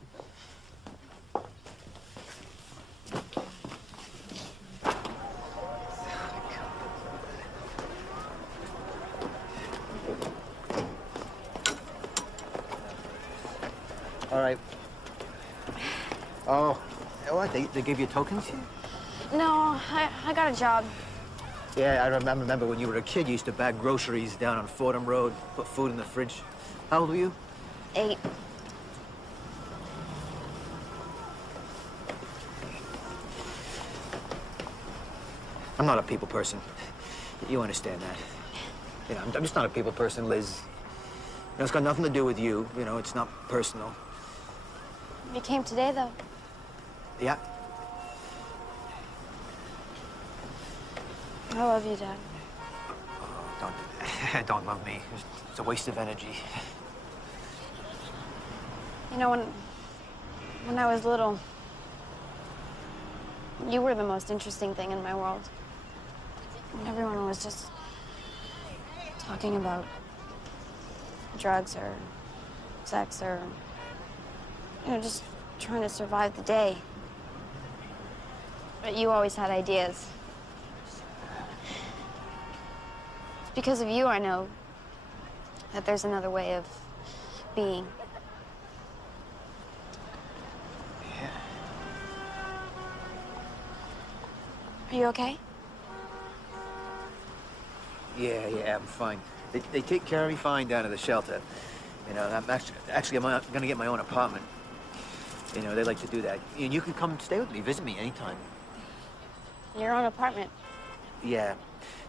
All right. Oh, what? They gave you tokens? No, I got a job. Yeah, I remember when you were a kid, you used to bag groceries down on Fordham Road, put food in the fridge. How old were you? 8. I'm not a people person. You understand that. You know, I'm just not a people person, Liz. You know, it's got nothing to do with you. You know, it's not personal. You came today, though. Yeah. I love you, Dad. Don't love me. It's a waste of energy. You know, when I was little, you were the most interesting thing in my world. And everyone was just talking about drugs or sex or, you know, just trying to survive the day. But you always had ideas. It's because of you I know that there's another way of being. Are you okay? Yeah, I'm fine. They take care of me fine down at the shelter. You know, I'm gonna get my own apartment. You know, they like to do that. And you can come stay with me, visit me anytime. Your own apartment? Yeah.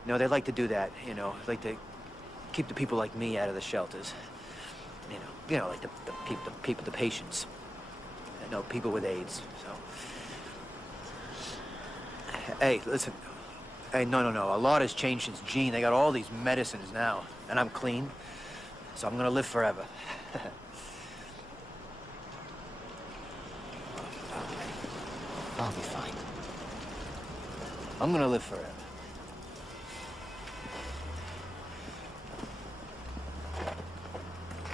No, they like to do that, you know. They like to keep the people like me out of the shelters. You know, like the patients. You know, people with AIDS, so. Hey, listen. Hey, no. A lot has changed since Gene. They got all these medicines now. And I'm clean, so I'm gonna live forever. I'll be fine. I'm gonna live forever.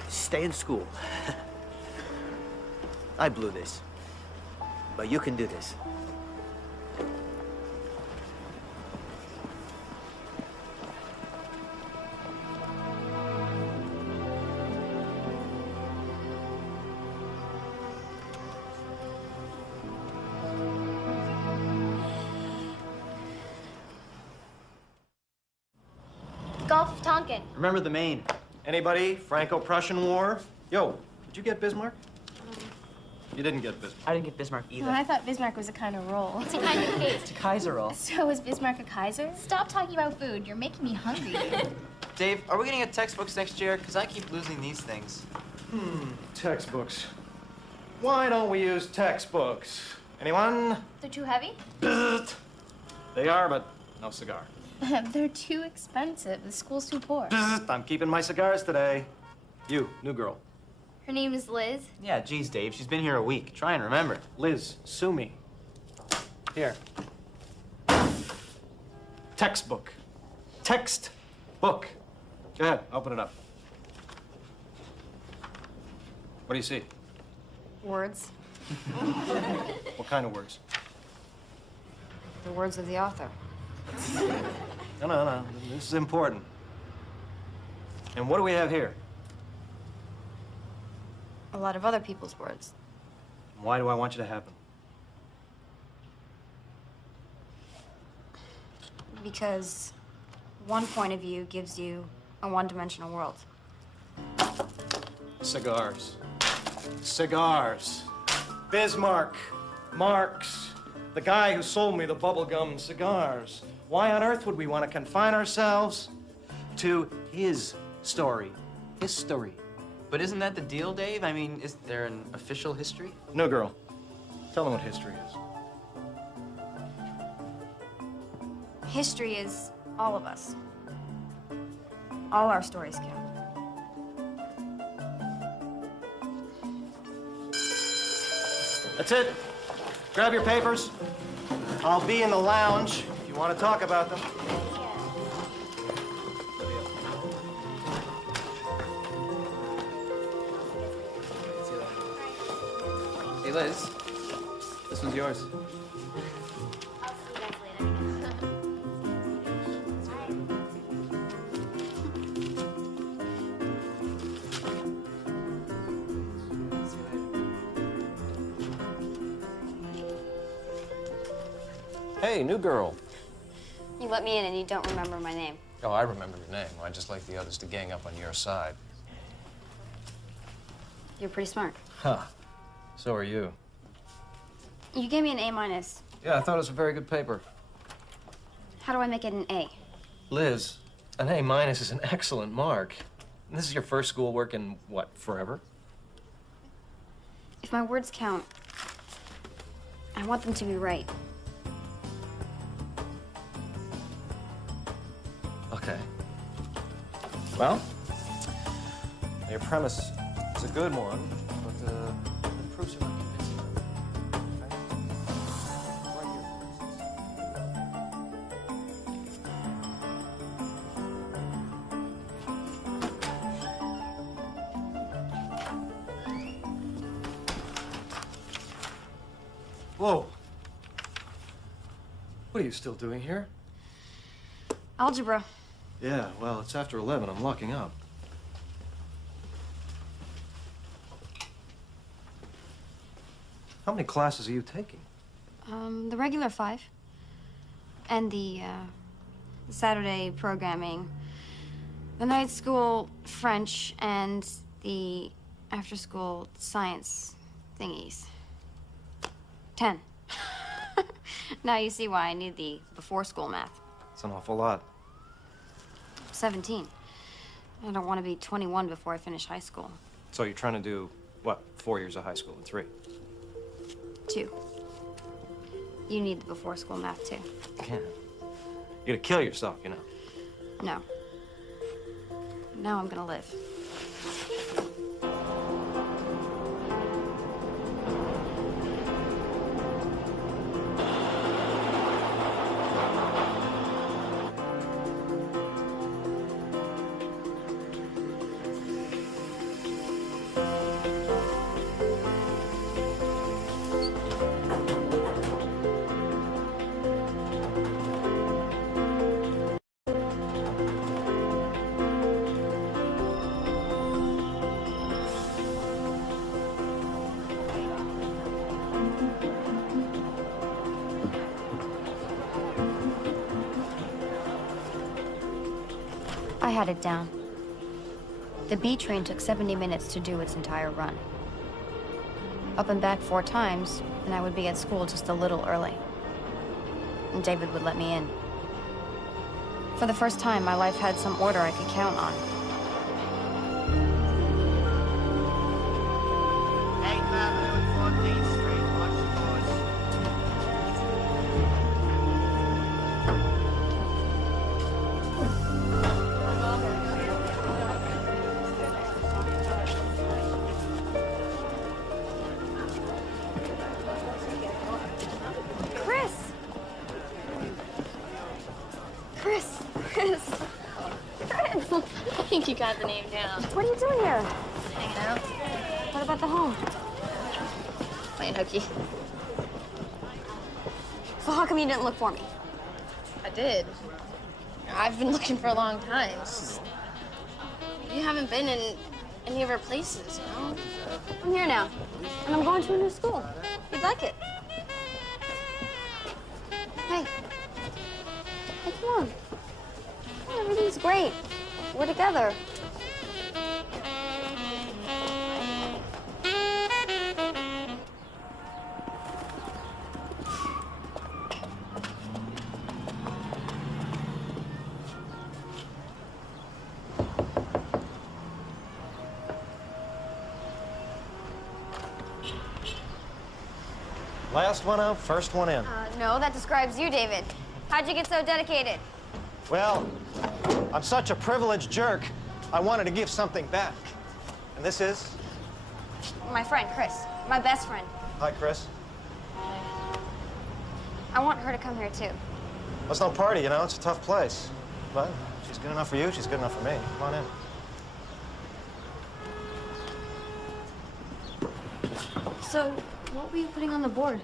Stay in school. I blew this. But you can do this. Gulf of Tonkin. Remember the Maine. Anybody? Franco-Prussian War? Yo, did you get Bismarck? You didn't get Bismarck. I didn't get Bismarck either. Well, I thought Bismarck was a kind of roll. It's a kind of cake. It's a Kaiser roll. So is Bismarck a Kaiser? Stop talking about food. You're making me hungry. Dave, are we gonna get textbooks next year? Because I keep losing these things. Textbooks. Why don't we use textbooks? Anyone? They're too heavy? They are, but no cigar. They're too expensive. The school's too poor. I'm keeping my cigars today. You, new girl. Her name is Liz. Yeah, geez, Dave. She's been here a week. Try and remember. Liz, sue me. Here. Textbook. Text book. Go ahead, open it up. What do you see? Words. What kind of words? The words of the author. No. This is important. And what do we have here? A lot of other people's words. Why do I want you to have them? Because one point of view gives you a one-dimensional world. Cigars. Cigars. Bismarck. Marx. The guy who sold me the bubblegum cigars. Why on earth would we want to confine ourselves to his story? History. But isn't that the deal, Dave? I mean, is there an official history? No, girl. Tell them what history is. History is all of us. All our stories count. That's it. Grab your papers. I'll be in the lounge if you want to talk about them. Hey, Liz. This one's yours. Hey, new girl. You let me in and you don't remember my name. Oh, I remember your name. I'd just like the others to gang up on your side. You're pretty smart. Huh. So are you. You gave me an A-. Yeah, I thought it was a very good paper. How do I make it an A? Liz, an A- is an excellent mark. And this is your first schoolwork in, what, forever? If my words count, I want them to be right. Okay. Well, your premise is a good one, but the proofs are not convincing. Whoa. What are you still doing here? Algebra. Yeah, well, it's after 11. I'm locking up. How many classes are you taking? The regular 5. And the Saturday programming. The night school French and the after-school science thingies. 10. Now you see why I need the before-school math. It's an awful lot. 17. I don't want to be 21 before I finish high school. So you're trying to do, what, 4 years of high school in 3? 2. You need the before-school math, too. Yeah. You're gonna kill yourself, you know. No. Now I'm gonna live. I had it down. The B train took 70 minutes to do its entire run. Up and back 4 times, and I would be at school just a little early. And David would let me in. For the first time, my life had some order I could count on. I think you got the name down. What are you doing here? Hanging out. What about the home? Playing hooky. So how come you didn't look for me? I did. I've been looking for a long time. It's just, you haven't been in any of our places, you know? I'm here now, and I'm going to a new school. You'd like it. Hey. Hey, come on. Oh, everything's great. We're together. Last one out, first one in. No, that describes you, David. How'd you get so dedicated? Well, I'm such a privileged jerk, I wanted to give something back. And this is? My friend, Chris. My best friend. Hi, Chris. I want her to come here, too. Well, it's no party, you know, it's a tough place. But she's good enough for you, she's good enough for me. Come on in. So, what were you putting on the board?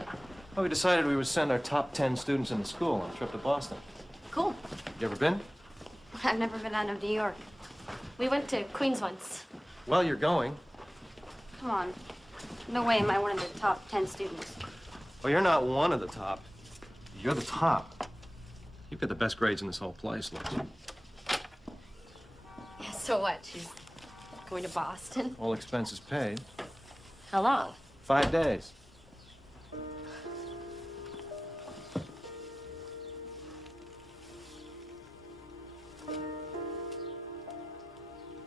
Well, we decided we would send our top 10 students in the school on a trip to Boston. Cool. You ever been? I've never been out of New York. We went to Queens once. Well, you're going. Come on. No way am I one of the top 10 students. Well, you're not one of the top. You're the top. You've got the best grades in this whole place, Liz. Yeah, so what? She's going to Boston? All expenses paid. How long? 5 days.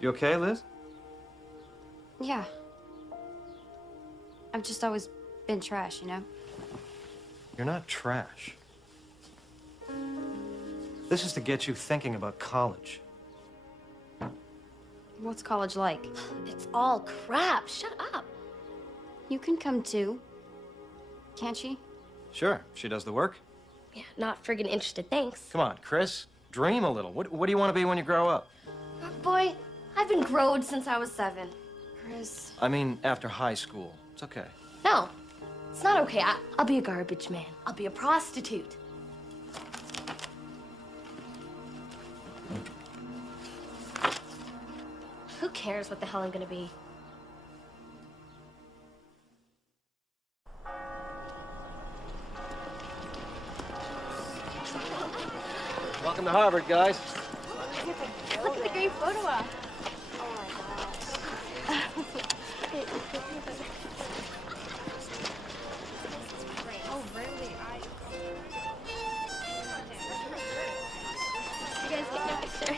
You okay, Liz? Yeah. I've just always been trash, you know? You're not trash. This is to get you thinking about college. What's college like? It's all crap. Shut up. You can come too. Can't she? Sure, she does the work. Yeah, not friggin' interested, thanks. Come on, Chris. Dream a little. What do you want to be when you grow up? Boy, I've been growed since I was 7. Chris. I mean, after high school. It's okay. No, it's not okay. I'll be a garbage man. I'll be a prostitute. Who cares what the hell I'm gonna be? Welcome to Harvard, guys. Look at the great photo op. Oh, really? You guys get no picture?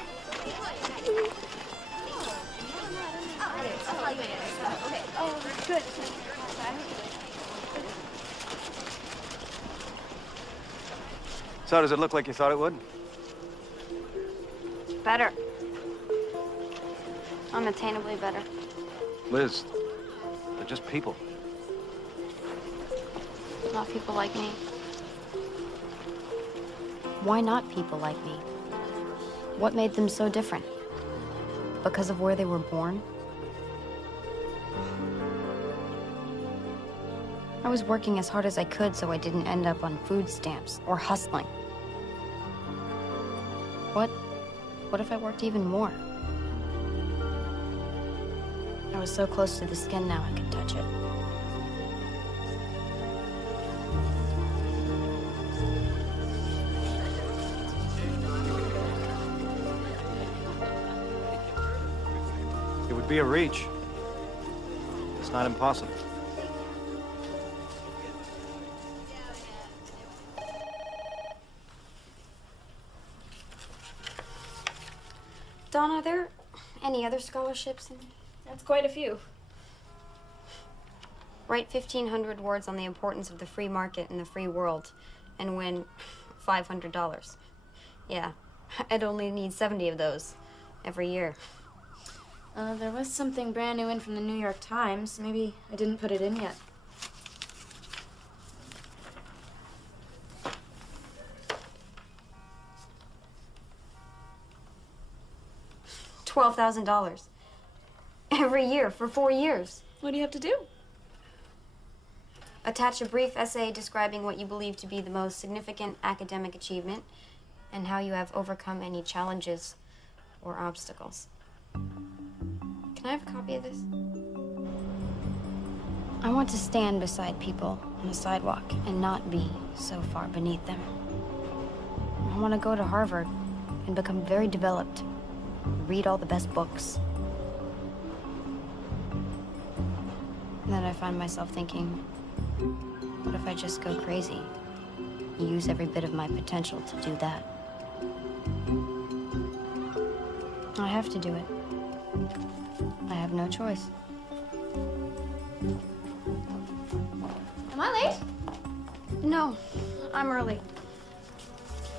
Okay. Oh, good. So, does it look like you thought it would? Better. Unattainably better. Liz, they're just people. Not people like me. Why not people like me? What made them so different? Because of where they were born? I was working as hard as I could so I didn't end up on food stamps or hustling. What if I worked even more? I was so close to the skin now I could touch it. It would be a reach. It's not impossible. Dawn, are there any other scholarships? That's quite a few. Write 1,500 words on the importance of the free market and the free world and win $500. Yeah, I'd only need 70 of those every year. There was something brand new in from the New York Times. Maybe I didn't put it in yet. $12,000 every year for 4 years. What do you have to do? Attach a brief essay describing what you believe to be the most significant academic achievement and how you have overcome any challenges or obstacles. Can I have a copy of this? I want to stand beside people on the sidewalk and not be so far beneath them. I want to go to Harvard and become very developed. Read all the best books. And then I find myself thinking, what if I just go crazy? Use every bit of my potential to do that. I have to do it. I have no choice. Am I late? No, I'm early.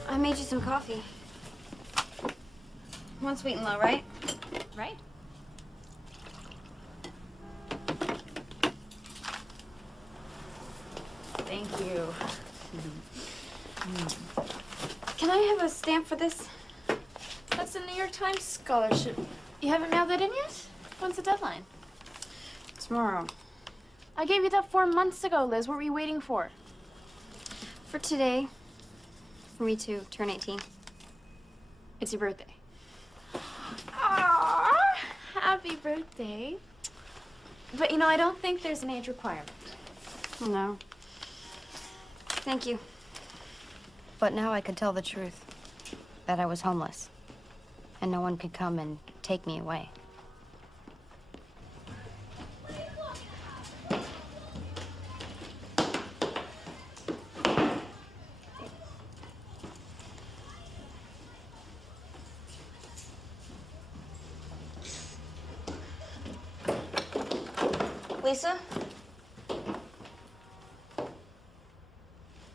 I made you some coffee. One sweet and low, right? Right. Thank you. Can I have a stamp for this? That's a New York Times scholarship. You haven't mailed that in yet? When's the deadline? Tomorrow. I gave you that form months ago, Liz. What were you waiting for? For today. For me to turn 18. It's your birthday. Aww, happy birthday. But you know, I don't think there's an age requirement. No. Thank you. But now I could tell the truth. That I was homeless. And no one could come and take me away. Lisa?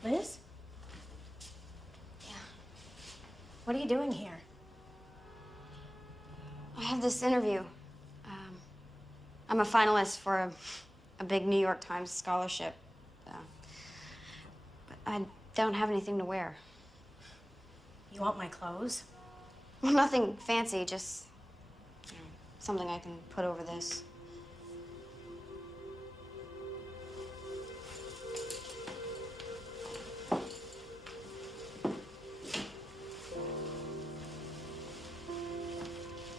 Liz? Yeah. What are you doing here? I have this interview. I'm a finalist for a big New York Times scholarship. But I don't have anything to wear. You want my clothes? Well, nothing fancy, just something I can put over this.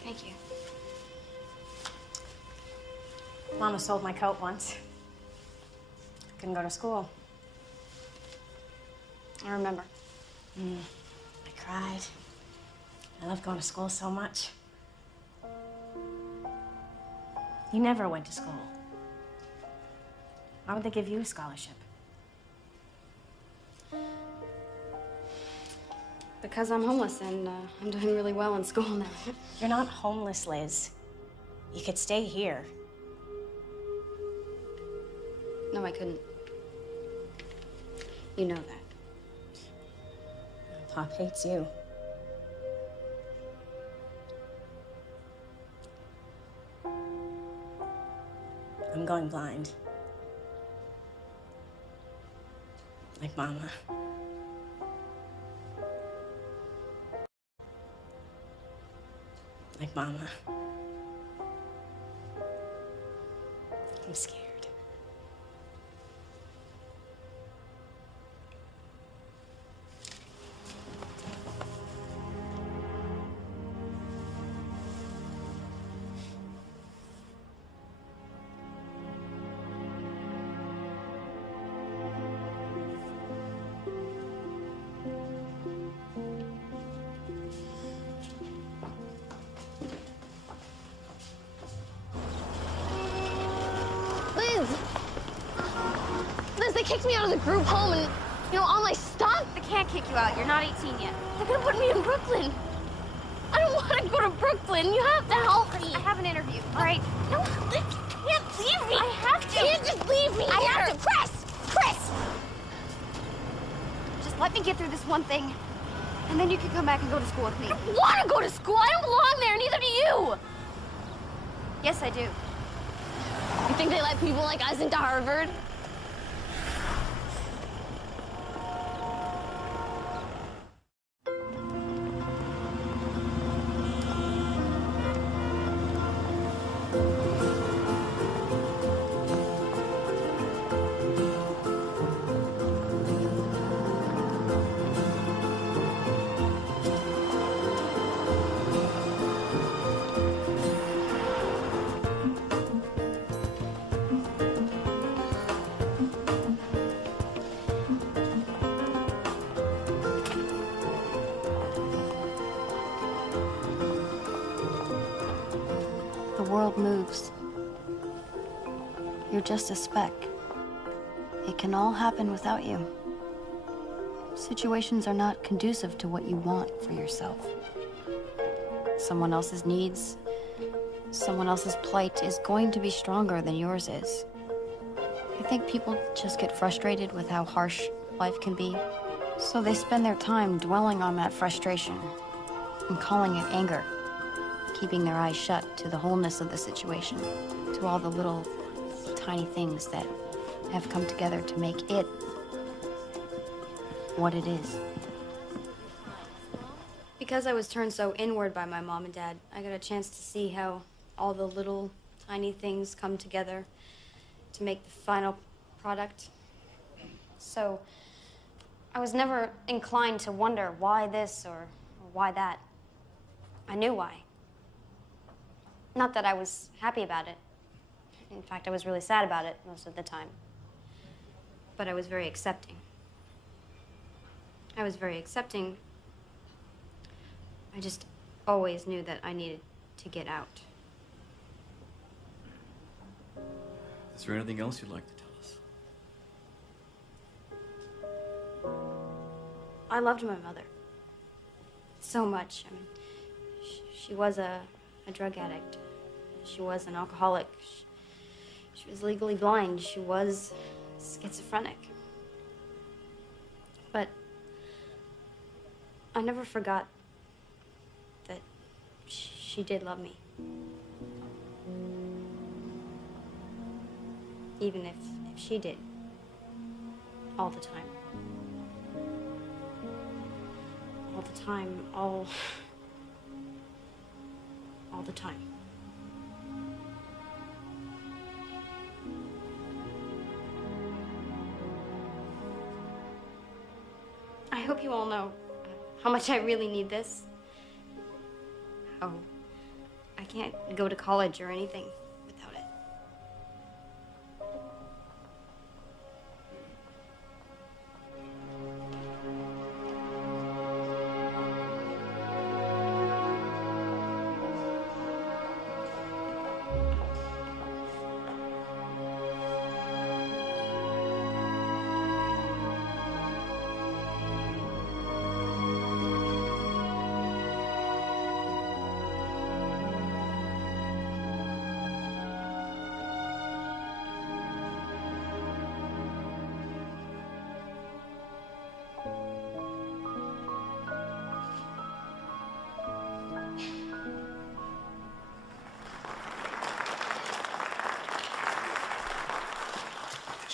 Thank you. Mama sold my coat once. Couldn't go to school. I remember. I cried. I loved going to school so much. You never went to school. Why would they give you a scholarship? Because I'm homeless and I'm doing really well in school now. You're not homeless, Liz. You could stay here. No, I couldn't. You know that. Pop hates you. I'm going blind. Like Mama. Like Mama. I'm scared. Liz, they kicked me out of the group home and, you know, all my stuff. They can't kick you out. You're not 18 yet. They're gonna put me in Brooklyn. I don't want to go to Brooklyn. You have to help me. I have an interview, all right? No, Liz, you can't leave me. I have to. You can't just leave me I here. have to. Chris! Just let me get through this one thing, and then you can come back and go to school with me. I don't want to go to school. I don't belong there, neither do you. Yes, I do. You think they let people like us into Harvard? The world moves. You're just a speck. It can all happen without you. Situations are not conducive to what you want for yourself. Someone else's needs, someone else's plight is going to be stronger than yours is. I think people just get frustrated with how harsh life can be, so they spend their time dwelling on that frustration and calling it anger, keeping their eyes shut to the wholeness of the situation, to all the little tiny things that have come together to make it what it is. Because I was turned so inward by my mom and dad, I got a chance to see how all the little tiny things come together to make the final product. So I was never inclined to wonder why this or why that. I knew why. Not that I was happy about it. In fact, I was really sad about it most of the time. But I was very accepting. I was very accepting. I just always knew that I needed to get out. Is there anything else you'd like to tell us? I loved my mother so much. I mean, she was a drug addict. She was an alcoholic. She was legally blind. She was schizophrenic. But I never forgot that she did love me. Even if she did. All the time. All the time, all the time. I hope you all know how much I really need this. Oh, I can't go to college or anything without it.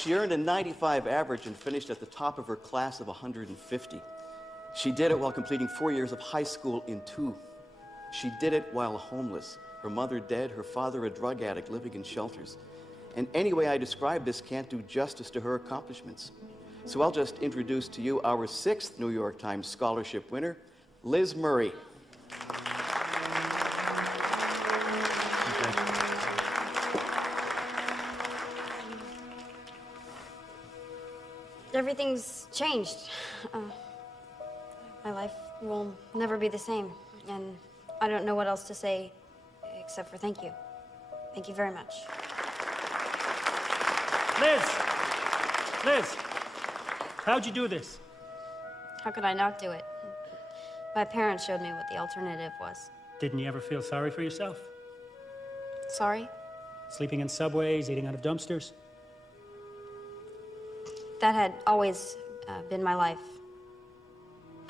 She earned a 95 average and finished at the top of her class of 150. She did it while completing 4 years of high school in 2. She did it while homeless, her mother dead, her father a drug addict living in shelters. And any way I describe this can't do justice to her accomplishments. So I'll just introduce to you our 6th New York Times Scholarship winner, Liz Murray. Everything's changed. My life will never be the same, and I don't know what else to say except for thank you. Thank you very much. Liz, how'd you do this? How could I not do it? My parents showed me what the alternative was. Didn't you ever feel sorry for yourself? Sorry? Sleeping in subways, eating out of dumpsters? That had always been my life.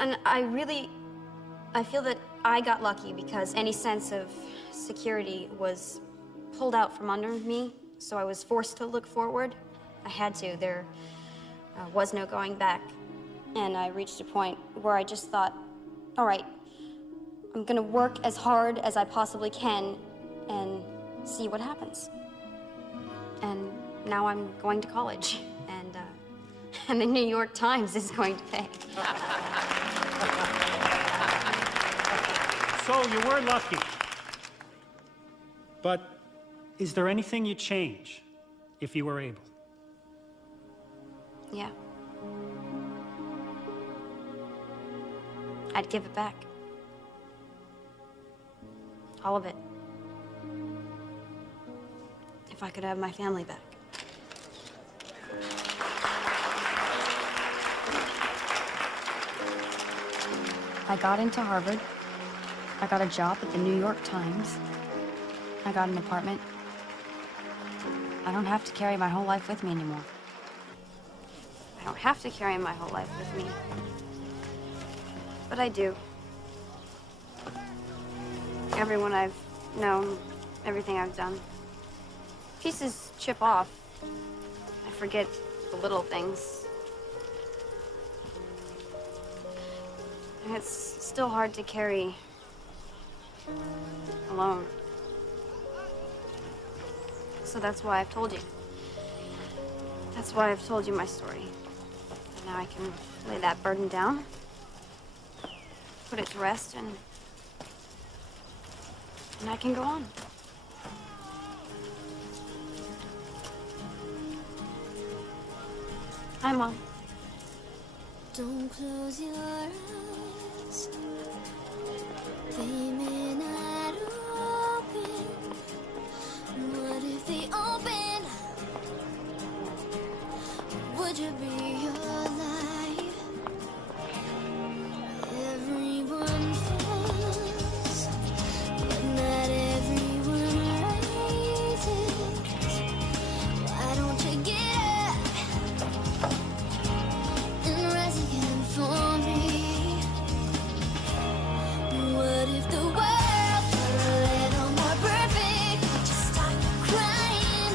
And I feel that I got lucky because any sense of security was pulled out from under me, so I was forced to look forward. I had to. There was no going back. And I reached a point where I just thought, all right, I'm gonna work as hard as I possibly can and see what happens. And now I'm going to college, and the New York Times is going to pay. So you were lucky. But is there anything you'd change if you were able? Yeah. I'd give it back. All of it. If I could have my family back. I got into Harvard. I got a job at the New York Times. I got an apartment. I don't have to carry my whole life with me anymore. I don't have to carry my whole life with me. But I do. Everyone I've known, everything I've done. Pieces chip off. I forget the little things. And it's still hard to carry alone. So that's why I've told you. That's why I've told you my story. And now I can lay that burden down, put it to rest, and I can go on. Hi, Mom. Don't close your eyes. They may not open. What if they open? Would you be alive? Everyone falls, but not everyone rises. Why don't you get up and rise again for me? What if the world were a little more perfect? Would you stop crying?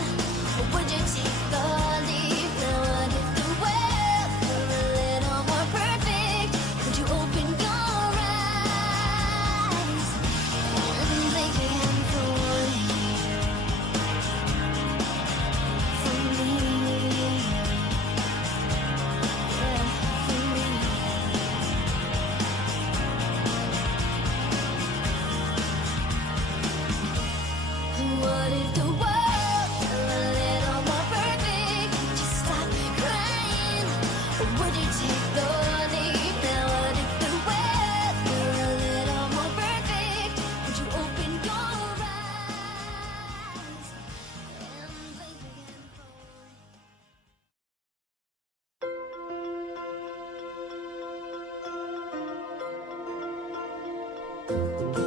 Or would you take the leap? Now what if the world were a little more perfect? Would you open your eyes and blink again for me? Yeah, for me. What if the world were a little more perfect? Would you stop crying? Or would you take the leap? Now what if the world were a little more perfect? Would you open your eyes and blink again for me?